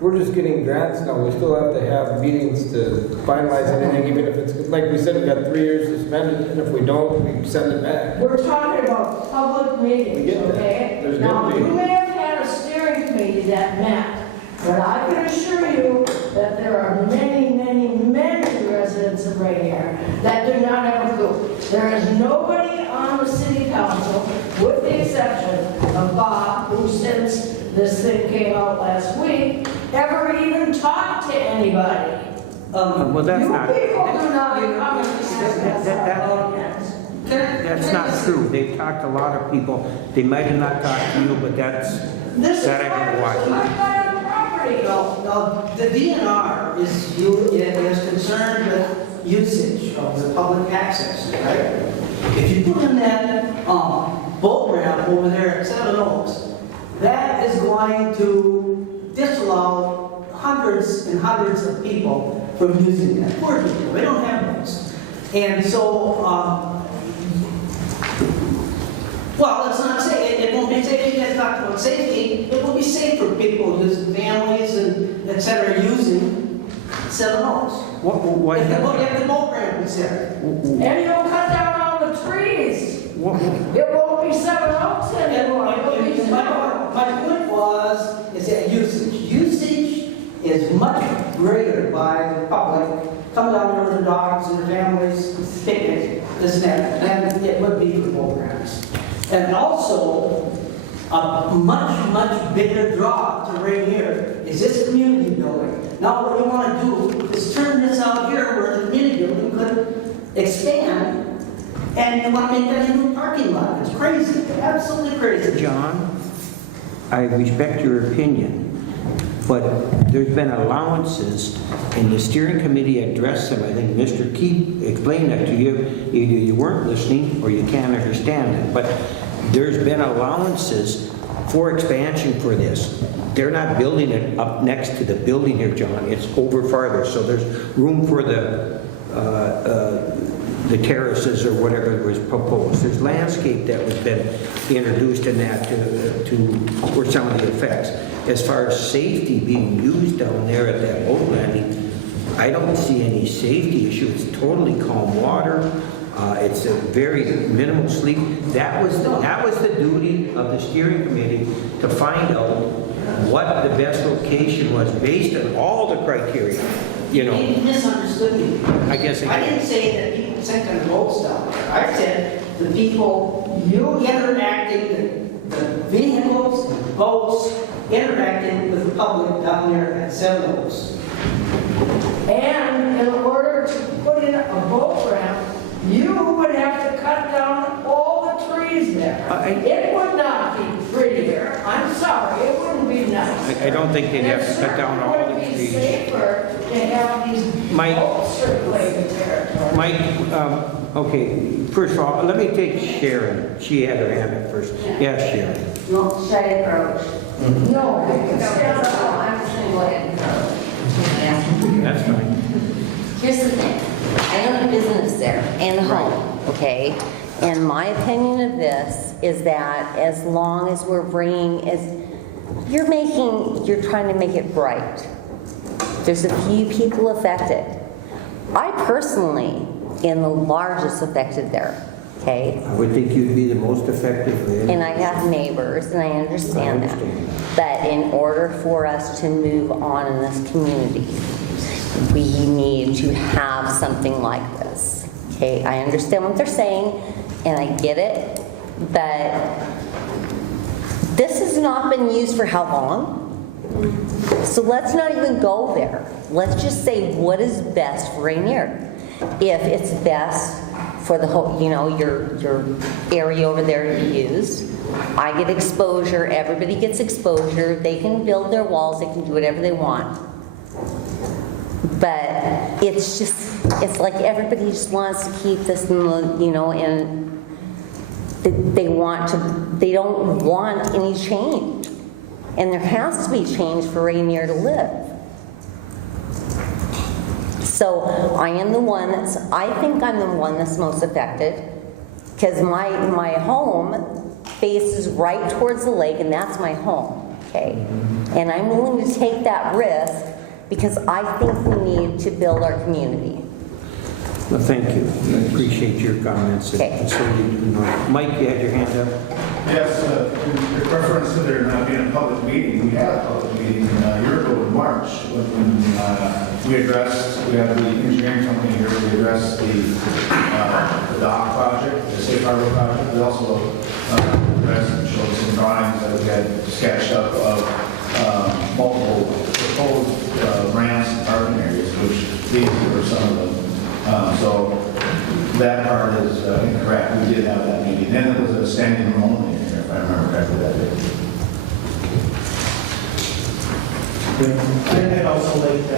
We're just getting grants now, we still have to have meetings to finalize anything, even if it's, like we said, we've got 3 years to spend it, and if we don't, we send it back. We're talking about public meetings, okay? There's Now, no you meeting. may have had a steering committee that met, but I can assure you that there are many, many, many residents of Ranier that do not have a clue. There is nobody on the city council, with the exception of Bob, who since this thing came out last week, ever even talked to anybody. Well, that's not. You people do not come and ask us. That's not true. They've talked to a lot of people. They might have not talked to you, but that I don't know why. No, the DNR is concerned with usage of the public access, right? If you put in that boat ramp over there at Seven Oaks, that is going to disallow hundreds and hundreds of people from using that. Poor people, they don't have those. And so, well, let's not say it won't be safe. Let's talk about safety. It will be safe for people, families, and et cetera, using Seven Oaks. Why If the boat ramp is there. And you don't cut down all the trees. It won't be Seven Oaks anymore. My point is that usage is much greater by the public. Come down there with their dogs and their families, picnic, this and that, than it would be for boat ramps. also, a much, much bigger draw to Ranier is this community building. Now what you want to do is turn this out here where the community building could expand, and you want to make that into a parking lot. It's crazy, absolutely crazy. John, I respect your opinion, but there's been allowances, and the steering committee addressed them. I think Mr. Keith explained that to you. Either you weren't listening or you can't understand it. But there's been allowances for expansion for this. They're not building it up next to the building here, John. It's over farther, so there's room for the terraces or whatever was proposed. There's landscape that was been introduced in that for some of the effects. As far as safety being used down there at that boat landing, I don't see any safety issue. It's totally calm water. It's a very minimal sleep. That was the duty of the steering committee to find out what the best location was based on all the criteria. You know, You misunderstood me. I guess I didn't say that people sent their boats down there. I said the people, you interacting, the vehicles, the boats, interacting with the public down there at Seven Oaks. And in order to put in a boat ramp, you would have to cut down all the trees there. It would not be prettier. I'm sorry, it wouldn't be nice. I don't think they'd have to cut down all the It would be trees. safer to have these boats circulating territory. Mike, okay, first of all, let me take Sharon. She had her hand up first. Yes, Sharon. No, should I approach? No, I'm just gonna go ahead and approach. That's fine. Here's the thing, I own a business there and a home, okay? And my opinion of this is that as long as we're you're trying to make it bright. There's a few people affected. I personally am the largest affected there, okay? I would think you'd be the most effective. And I have neighbors, and I understand that. But in order for us to move on in this community, we need to have something like this. Okay, I understand what they're saying, and I get it, but this has not been used for how long? So let's not even go there. Let's just say what is best for Ranier. If it's best for the whole, your area over there to use, I get exposure, everybody gets exposure, they can build their walls, they can do whatever they want. But it's like everybody just wants to keep this, and they don't want any change. And there has to be change for Ranier to live. So I think I'm the one that's most affected, because my home faces right towards the lake, and that's my home, okay? And I'm willing to take that risk because I think we need to build our community. Well, thank you. I appreciate your comments. Okay. And so you do not. Mike, you had your hand up? Yes, in reference to there not being a public meeting, we had a public meeting a year ago in March when we had the engineering company here, we addressed the dock project, the safe harbor project. We also addressed and showed some drawings that we had sketched up of multiple proposed ramps and parking areas, which these were some of them. So that part is incorrect. We did have that meeting. Then it was a standing room only, if I remember correctly, that day. I'd also like to,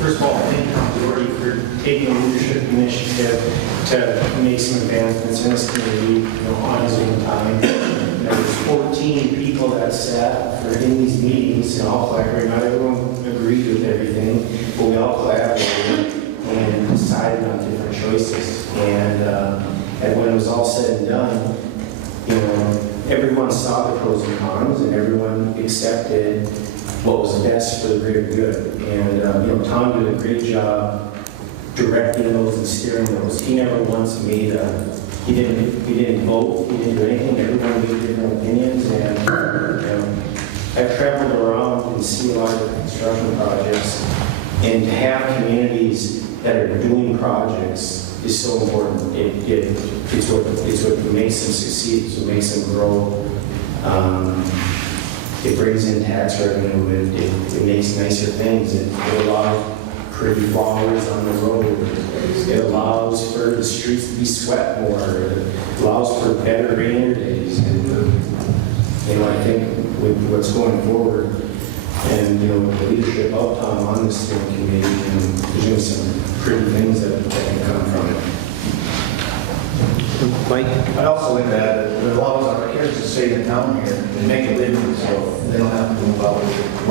first of all, thank Dory for taking a leadership initiative to make some advancements in this community, on his own time. There's 14 people that sat in these meetings, and all collaborated. Not everyone agreed with everything, but we all collaborated and decided on different choices. And when it was all said and done, everyone saw the pros and cons, and everyone accepted what was best for the greater good. And Tom did a great job directing those and steering those. He never once made he didn't vote, he didn't do anything. Everyone gave different opinions, and I've traveled around and seen a lot of the construction projects, and to have communities that are doing projects is so important. It it's what makes them succeed, it's what makes them grow. It brings in tax revenue, it makes nicer things, it allows pretty flowers on the road, it allows for the streets to be swept more, it allows for better rain days. And I think with what's going forward, and the leadership of Tom on this steering committee, there's going to be some pretty things that can come from it. Mike? I'd also like to add that it allows our kids to stay in town here and make a living, so they don't have to move out. A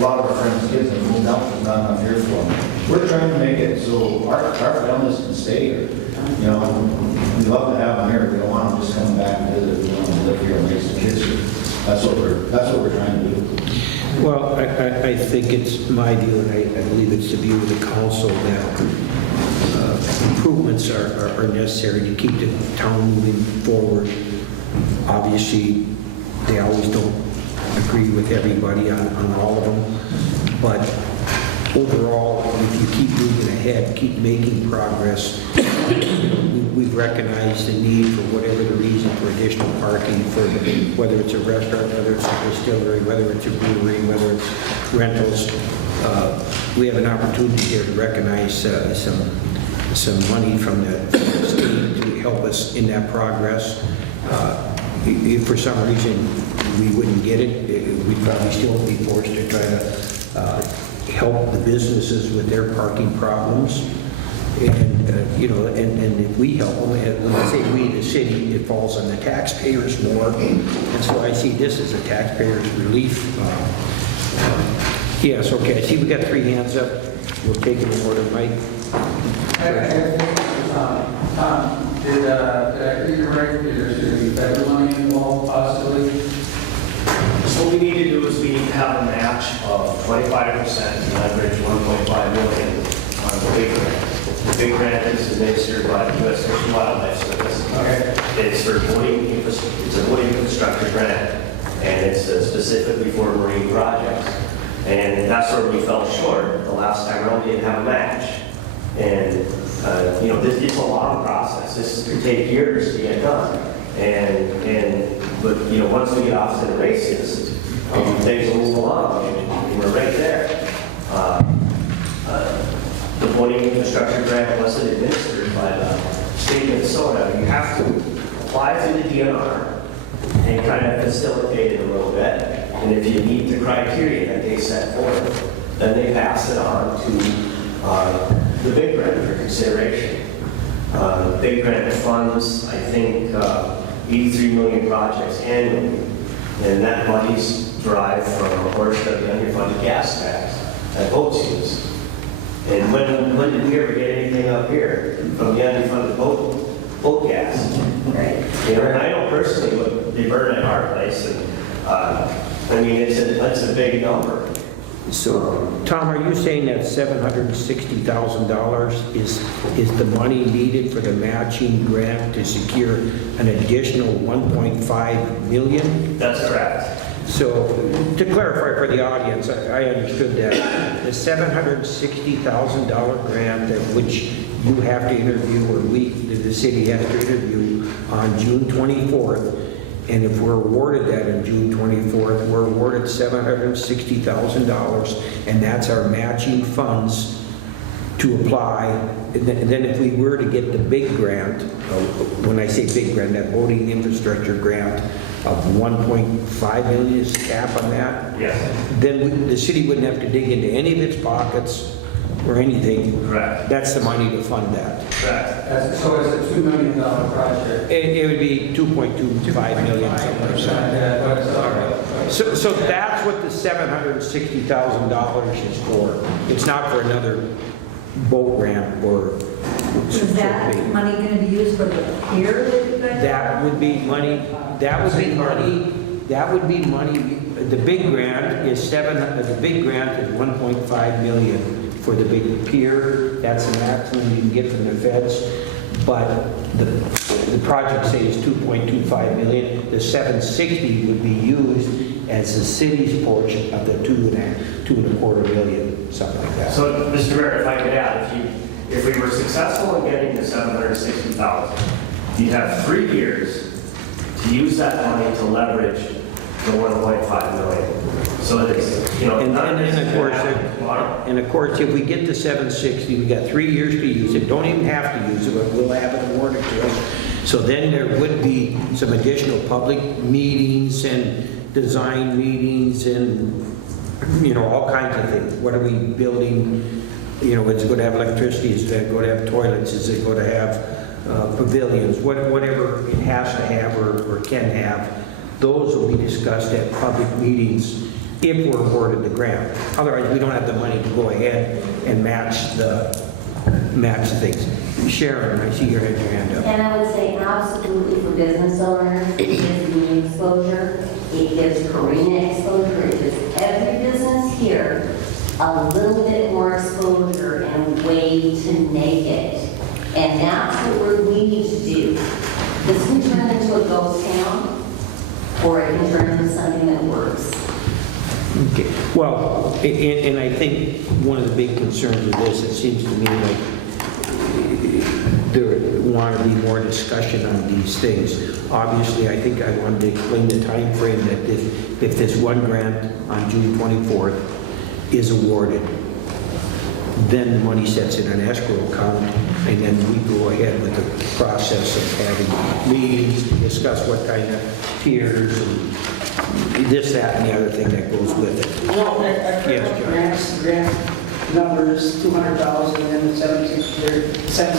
lot of our friends' kids have moved out, there's not enough here for them. We're trying to make it so our families can stay here. We love to have them here. We don't want them just coming back and visit. We want them to live here and raise the kids here. That's what we're trying to do. Well, I think it's my view, and I believe it's the view of the council, that improvements are necessary to keep the town moving forward. Obviously, they always don't agree with everybody on all of them, but overall, if you keep moving ahead, keep making progress, we've recognized the need for whatever the reason for additional parking, for whether it's a restaurant, whether it's a distillery, whether it's a brewery, whether it's rentals. We have an opportunity here to recognize some money from the state to help us in that progress. If for some reason we wouldn't get it, we'd probably still be forced to try to help the businesses with their parking problems. And, and if we help them, and when I say we, the city, it falls on the taxpayers more. And so I see this as a taxpayers' relief. Yes, okay, I see we got 3 hands up. We'll take it in order, Mike. Tom, did I read you right? Is there any federal money involved possibly? So what we need to do is we need to have a match of 25% to leverage 1.5 million on the big grant. The big grant is administered by the U.S. Fish and Wildlife Service. Okay. It's for it's a wooding infrastructure grant, and it's specifically for marine projects. And that's where we fell short. The last time around, we didn't have a match. And, it's a long process. This could take years to get done. But once we get off to the races, things will move along. And we're right there. The voting infrastructure grant wasn't administered by the state of Minnesota. You have to apply through the DNR and kind of facilitate it a little bit. And if you meet the criteria that they set forth, then they pass it on to the big grant for consideration. The big grant funds, I think, 83 million projects annually, and that money's derived from a portion of the underfunded gas tax that boats use. And when did we ever get anything up here from the underfunded boat gas? Right. And I know personally what they burn at our place, and it's a big number. So, Tom, are you saying that $760,000 is the money needed for the matching grant to secure an additional 1.5 million? That's correct. So, to clarify for the audience, I understood that the $760,000 grant that which you have to interview, or the city has to interview on June 24th, and if we're awarded that on June 24th, we're awarded $760,000, and that's our matching funds to apply. And then if we were to get the big grant, when I say big grant, that voting infrastructure grant of 1.5 million is the cap on that? Yes. Then the city wouldn't have to dig into any of its pockets or anything. Correct. That's the money to fund that. Correct. So it's a $2 million project. It would be 2.25 million, something like that. All right. So that's what the $760,000 is for. It's not for another boat ramp or. Is that money going to be used for the pier that you guys? That would be money. The big grant is the big grant is 1.5 million for the big pier. That's the maximum you can get from the feds. But the project says 2.25 million. The 760 would be used as the city's portion of the 2.25 million, something like that. So, Mr. Mayor, if I could add, if we were successful in getting the 760,000, you have 3 years to use that money to leverage the 1.5 million. So it's, you know. And of course, if we get to 760, we got 3 years to use it. Don't even have to use it, but we'll have it awarded to us. So then there would be some additional public meetings and design meetings and, you know, all kinds of things. What are we building? You know, is it going to have electricity? Is it going to have toilets? Is it going to have pavilions? Whatever it has to have or can have, those will be discussed at public meetings if we're awarded the grant. Otherwise, we don't have the money to go ahead and match the things. Sharon, I see your hand up. And I would say absolutely for business owners, it gives me exposure, it gives Karina exposure, it gives every business here a little bit more exposure and way to make it. And that's what we need to do. This can turn into a ghost town, or it can turn into something that works. Okay. Well, and I think one of the big concerns with this, it seems to me like there want to be more discussion on these things. Obviously, I think I wanted to explain the time frame that if this one grant on June 24th is awarded, then the money sets in an escrow account, and then we go ahead with the process of having meetings to discuss what kind of tiers and this, that, and the other thing that goes with it. No, I heard Yes, John. grant numbers, 200,000 and then 76,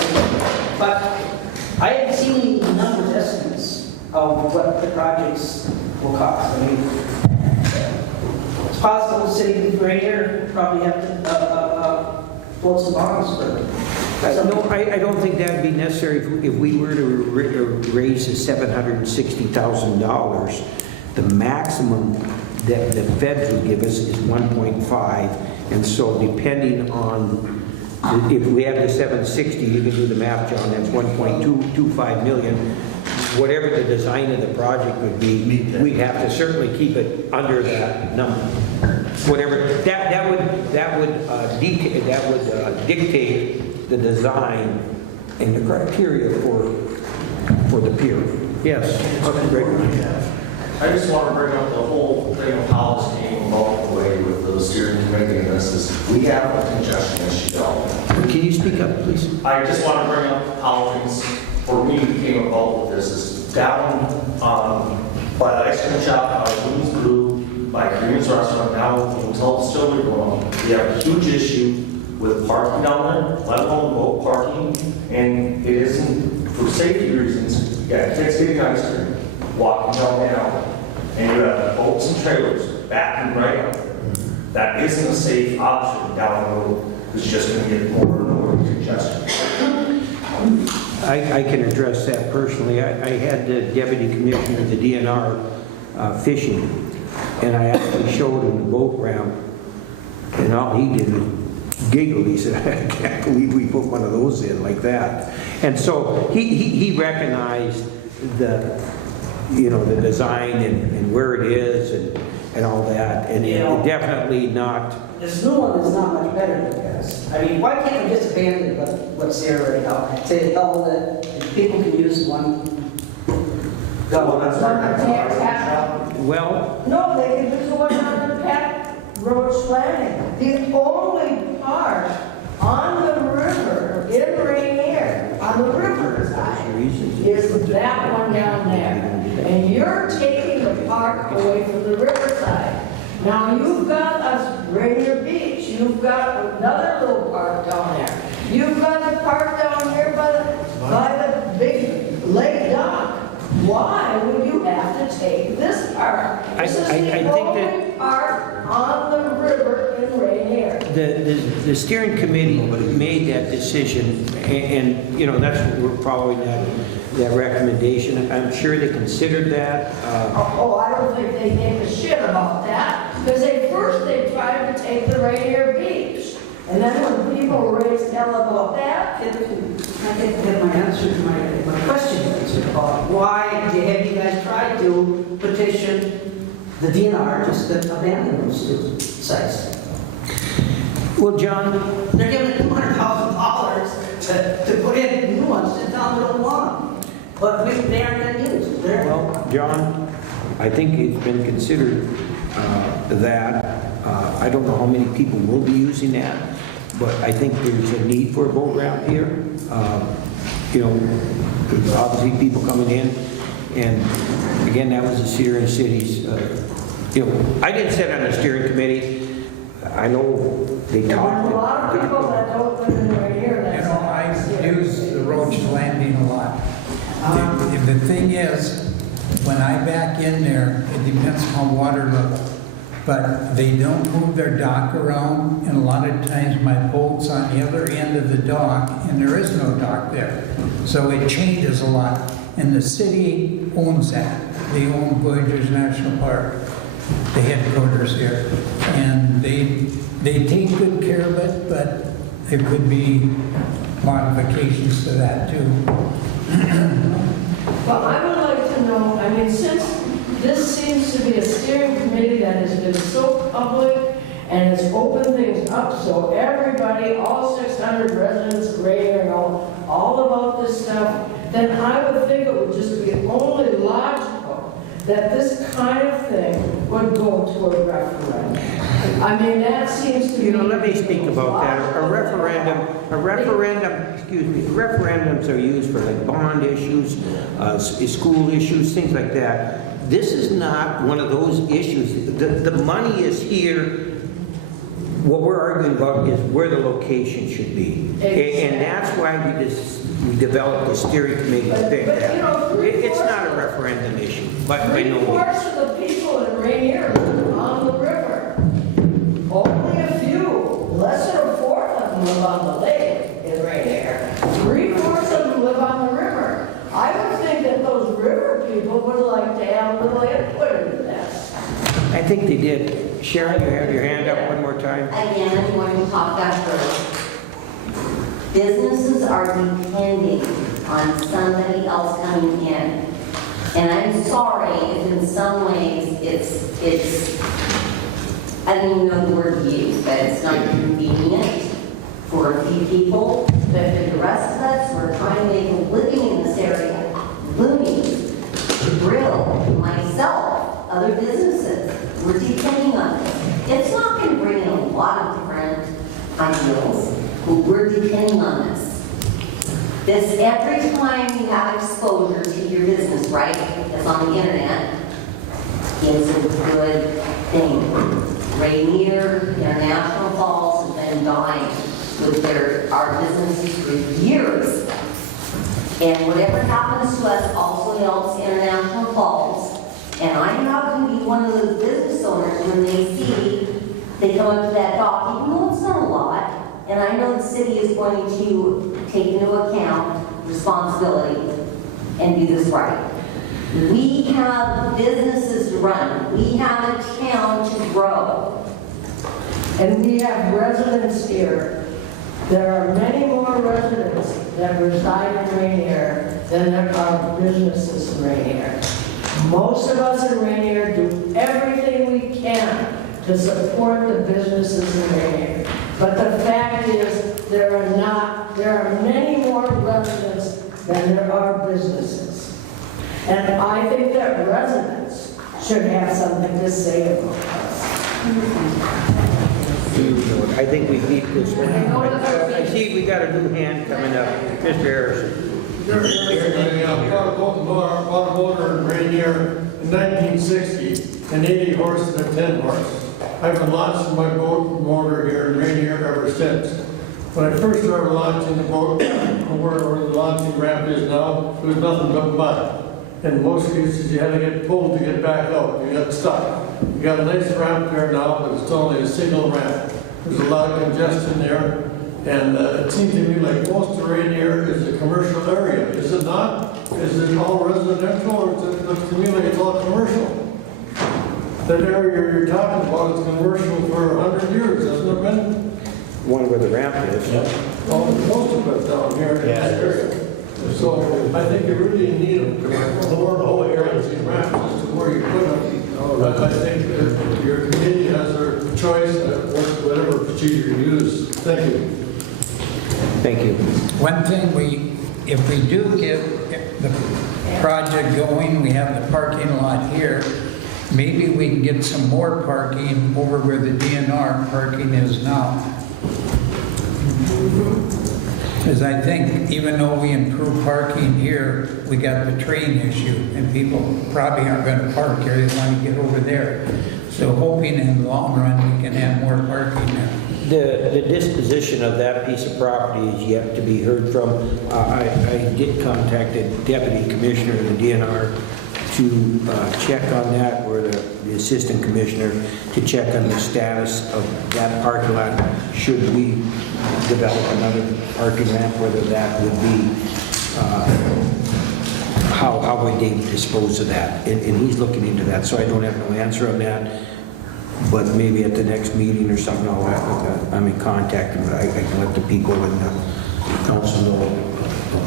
but I haven't seen the numbers estimates of what the projects will cost. I mean, it's possible the city of Ranier probably have to float some bonds for. No, I don't think that would be necessary if we were to raise the $760,000. The maximum that the feds would give us is 1.5, and so depending on, if we have the 760, you can do the math, John, that's 1.225 million. Whatever the design of the project would be, we'd have to certainly keep it under that number. Whatever, that would dictate the design and the criteria for the pier. Yes. Great. I just want to bring up the whole thing of how this came about the way with the steering committee and this is, we have a congestion issue. Can you speak up, please? I just want to bring up how things, for me, came about with this. Is down by the ice cream shop, by Wings Brew, by Korean's Restaurant, now Hotel Distillery going, we have a huge issue with parking down there, let alone boat parking, and it isn't, for safety reasons, you got kids getting ice cream, walking down the alley, and you have boats and trailers backing right up there. That isn't a safe option down the road. It's just going to get more and more congestion. I can address that personally. I had the deputy commissioner of the DNR fishing, and I actually showed him the boat ramp, and all he did was giggle. He said, I can't believe we put one of those in like that. And so he recognized the design and where it is and all that, and it definitely not. This new one is not much better than this. I mean, why can't we just abandon what's there right now? Say, oh, that people can use one. Well, that's not well, no, they can use the one on the Pat Road Landing. The only part on the river in Ranier, on the river side, is that one down there. And you're taking the park away from the riverside. Now you've got us Ranier Beach. You've got another little park down there. You've got the park down here by the big lake dock. Why would you have to take this park? This is the only park on the river in Ranier. The steering committee made that decision, and that's what we're following, that recommendation. I'm sure they considered that. I don't think they gave a shit about that, because first they tried to take the Ranier Beach. And then when people raised hell about that, I didn't get my answer to my question about why have you guys tried to petition the DNR just to abandon those two sites? Well, John, they're giving $200,000 to put in new ones, and tell them they don't want them. but they aren't gonna use it. Well, John, I think it's been considered that, I don't know how many people will be using that, but I think there's a need for a boat ramp here. You know, there's obviously people coming in, and again, that was the Syrian cities. You know, I didn't sit on the steering committee. I know they There's a talked. lot of people that don't live in right here. You know, I use the Roach Landing a lot. The thing is, when I back in there, it depends on water level. But they don't move their dock around, and a lot of times my boat's on the other end of the dock, and there is no dock there. So it changes a lot. And the city owns that. They own Voyageurs National Park, the headquarters here. And they take good care of it, but there could be modifications to that too. But I would like to know, I mean, since this seems to be a steering committee that has been so public and has opened things up so everybody, all 600 residents, Ranier, know all about this stuff, then I would think it would just be only logical that this kind of thing would go to a referendum. I mean, that seems to be... You know, let me speak about that. Referendums are used for like bond issues, school issues, things like that. This is not one of those issues. The money is here. What we're arguing about is where the location should be. And that's why we developed the steering committee to pick that. You know, It's not a referendum issue, but by no means. Three-fourths of the people in Ranier live on the river. Only a few, less than a fourth of them live on the lake in Ranier. Three-fourths of them live on the river. I would think that those river people would like to have a little input into this. I think they did. Sharon, you have your hand up one more time. Again, I'm going to talk that first. Businesses are depending on somebody else coming in. And I'm sorry if in some ways it's I don't even know the word to use, but it's not convenient for a few people. But for the rest of us, we're trying to make a living in this area. Looney's, the Grill, myself, other businesses, we're depending on this. It's not going to bring in a lot of different ideals, but we're depending on this. This, every time you have exposure to your business, right, that's on the internet, is a good thing. Ranier, International Falls have been dying with our businesses for years. And whatever happens to us also helps International Falls. And I'm not going to be one of those business owners when they come up to that dock, even though it's not a lot. And I know the city is going to take into account responsibility and do this right. We have businesses to run. We have a town to grow. And we have residents here. There are many more residents that reside in Ranier than there are businesses in Ranier. Most of us in Ranier do everything we can to support the businesses in Ranier. But the fact is, there are many more residents than there are businesses. And I think that residents should have something to say about this. I think we need this one. I see we got a new hand coming up. Mr. Harrison. I bought a motor in Ranier in 1960, an 80 horse and a 10 horse. I've been launching my boat motor here in Ranier ever since. When I first started launching the boat, where the launching ramp is now, there was nothing but mud. In most cases, you had to get pulled to get back out. You got stuck. You got a nice ramp there now, but it's only a single ramp. There's a lot of congestion there. And it seems to me like most of Ranier is a commercial area. Is it not? Is it all residential, or it looks to me like it's all commercial? That area you're talking about is commercial for 100 years, hasn't it been? One where the ramp is. Well, most of it down here in this area. So I think you really need a more whole area of these ramps as to where you put them. But I think that your committee has their choice, whatever procedure you use. Thank you. Thank you. One thing if we do get the project going, we have the parking lot here. Maybe we can get some more parking over where the DNR parking is now. Because I think even though we improve parking here, we got the train issue, and people probably aren't going to park here, they want to get over there. So hoping in the long run, we can have more parking there. The disposition of that piece of property is yet to be heard from. I did contact the deputy commissioner of the DNR to check on that, or the assistant commissioner to check on the status of that parking lot. Should we develop another parking ramp, whether that would be, how would they dispose of that? And he's looking into that, so I don't have no answer on that. But maybe at the next meeting or something, I'm in contact, and I can let the people in the council know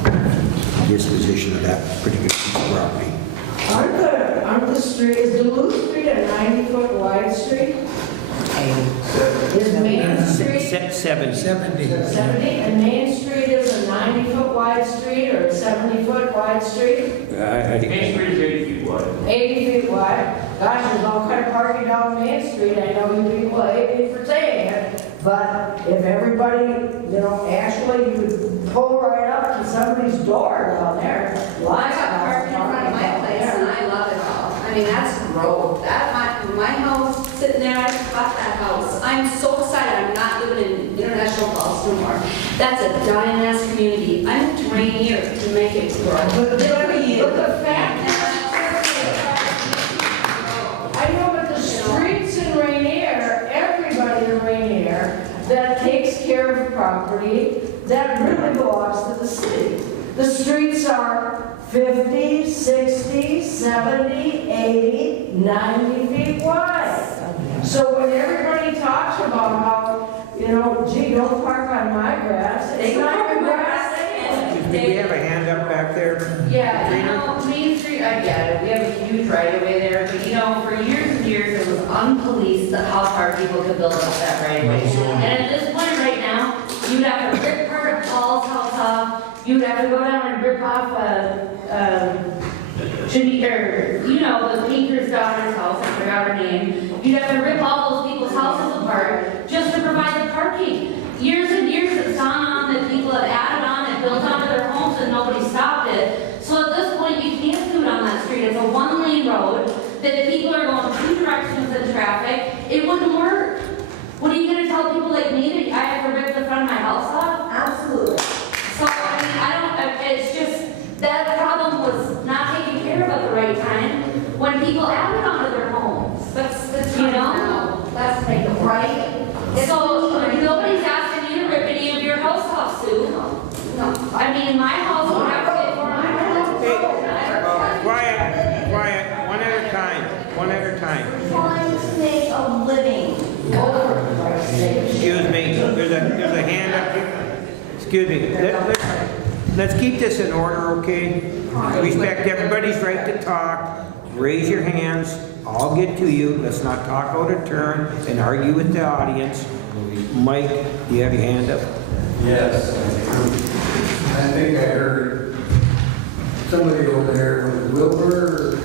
the disposition of that particular piece of property. Aren't the street, is Duluth Street a 90-foot wide street? Is Main Street 70. 70? And Main Street is a 90-foot wide street or a 70-foot wide street? Main Street is 80 feet wide. 80 feet wide? Gosh, there's all kind of parking down Main Street. I know you people hate me for saying it, but if everybody, actually you pull right up to somebody's door down there. I got parked in front of my place and I love it all. I mean, that's the road. My house sitting there, I bought that house. I'm so excited I'm not living in International Falls no more. That's a dying ass community. I moved to Ranier to make it grow. But the fact is, I know, but the streets in Ranier, everybody in Ranier that takes care of property, that really belongs to the city. The streets are 50, 60, 70, 80, 90 feet wide. So when everybody talks about how, gee, don't park on my grass, it's not your grass anyway. Did we have a hand up back there? Yeah, Main Street, I get it, we have a huge right of way there, but for years and years, it was unpoliced how far people could build up that right of way. And at this point right now, you'd have to rip part of Paul's house off, you'd have to go down and rip off the painter's daughter's house, I forgot her name. You'd have to rip all those people's houses apart just to provide the parking. Years and years it's gone on that people have added on and built onto their homes and nobody stopped it. So at this point, you can't do it on that street. It's a one-lane road that people are going two directions in traffic. It wouldn't work. What are you going to tell people like me that I have to rip the front of my house off? Absolutely. So, it's just, that problem was not taken care of at the right time when people added onto their homes. That's Let's make it right. So, nobody's asking you to rip any of your house off, Sue. No. I mean, my house would have to get more. Quiet, one at a time. We're trying to make a living. Excuse me, there's a hand up here. Excuse me, let's keep this in order, okay? Respect everybody's right to talk. Raise your hands, I'll get to you. Let's not talk out of turn and argue with the audience. Mike, do you have your hand up? Yes. I think I heard somebody over there with Wilbur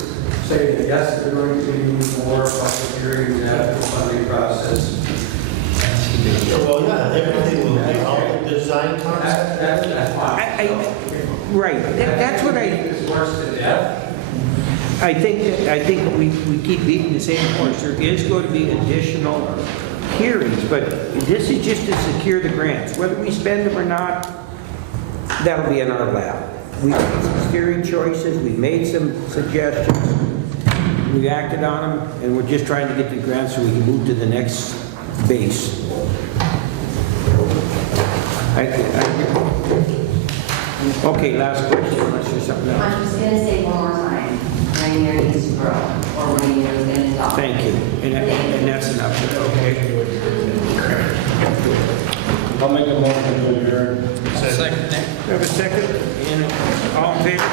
say that yes, they're going to be more public hearings after the funding process. Well, yeah, everything will be all the design concept. Right, that's what It's worse than death. I think we keep beating the same horse. There is going to be additional hearings, but this is just to secure the grants. Whether we spend them or not, that'll be in our lap. We've made some steering choices, we've made some suggestions, we acted on them, and we're just trying to get the grants so we can move to the next base. Okay, last question, unless there's something else. I'm just gonna say one more time, Ranier needs to grow, or Ranier is gonna die. Thank you, and that's enough, okay? I'll make a motion to adjourn. Second. We have a second, and all in favor?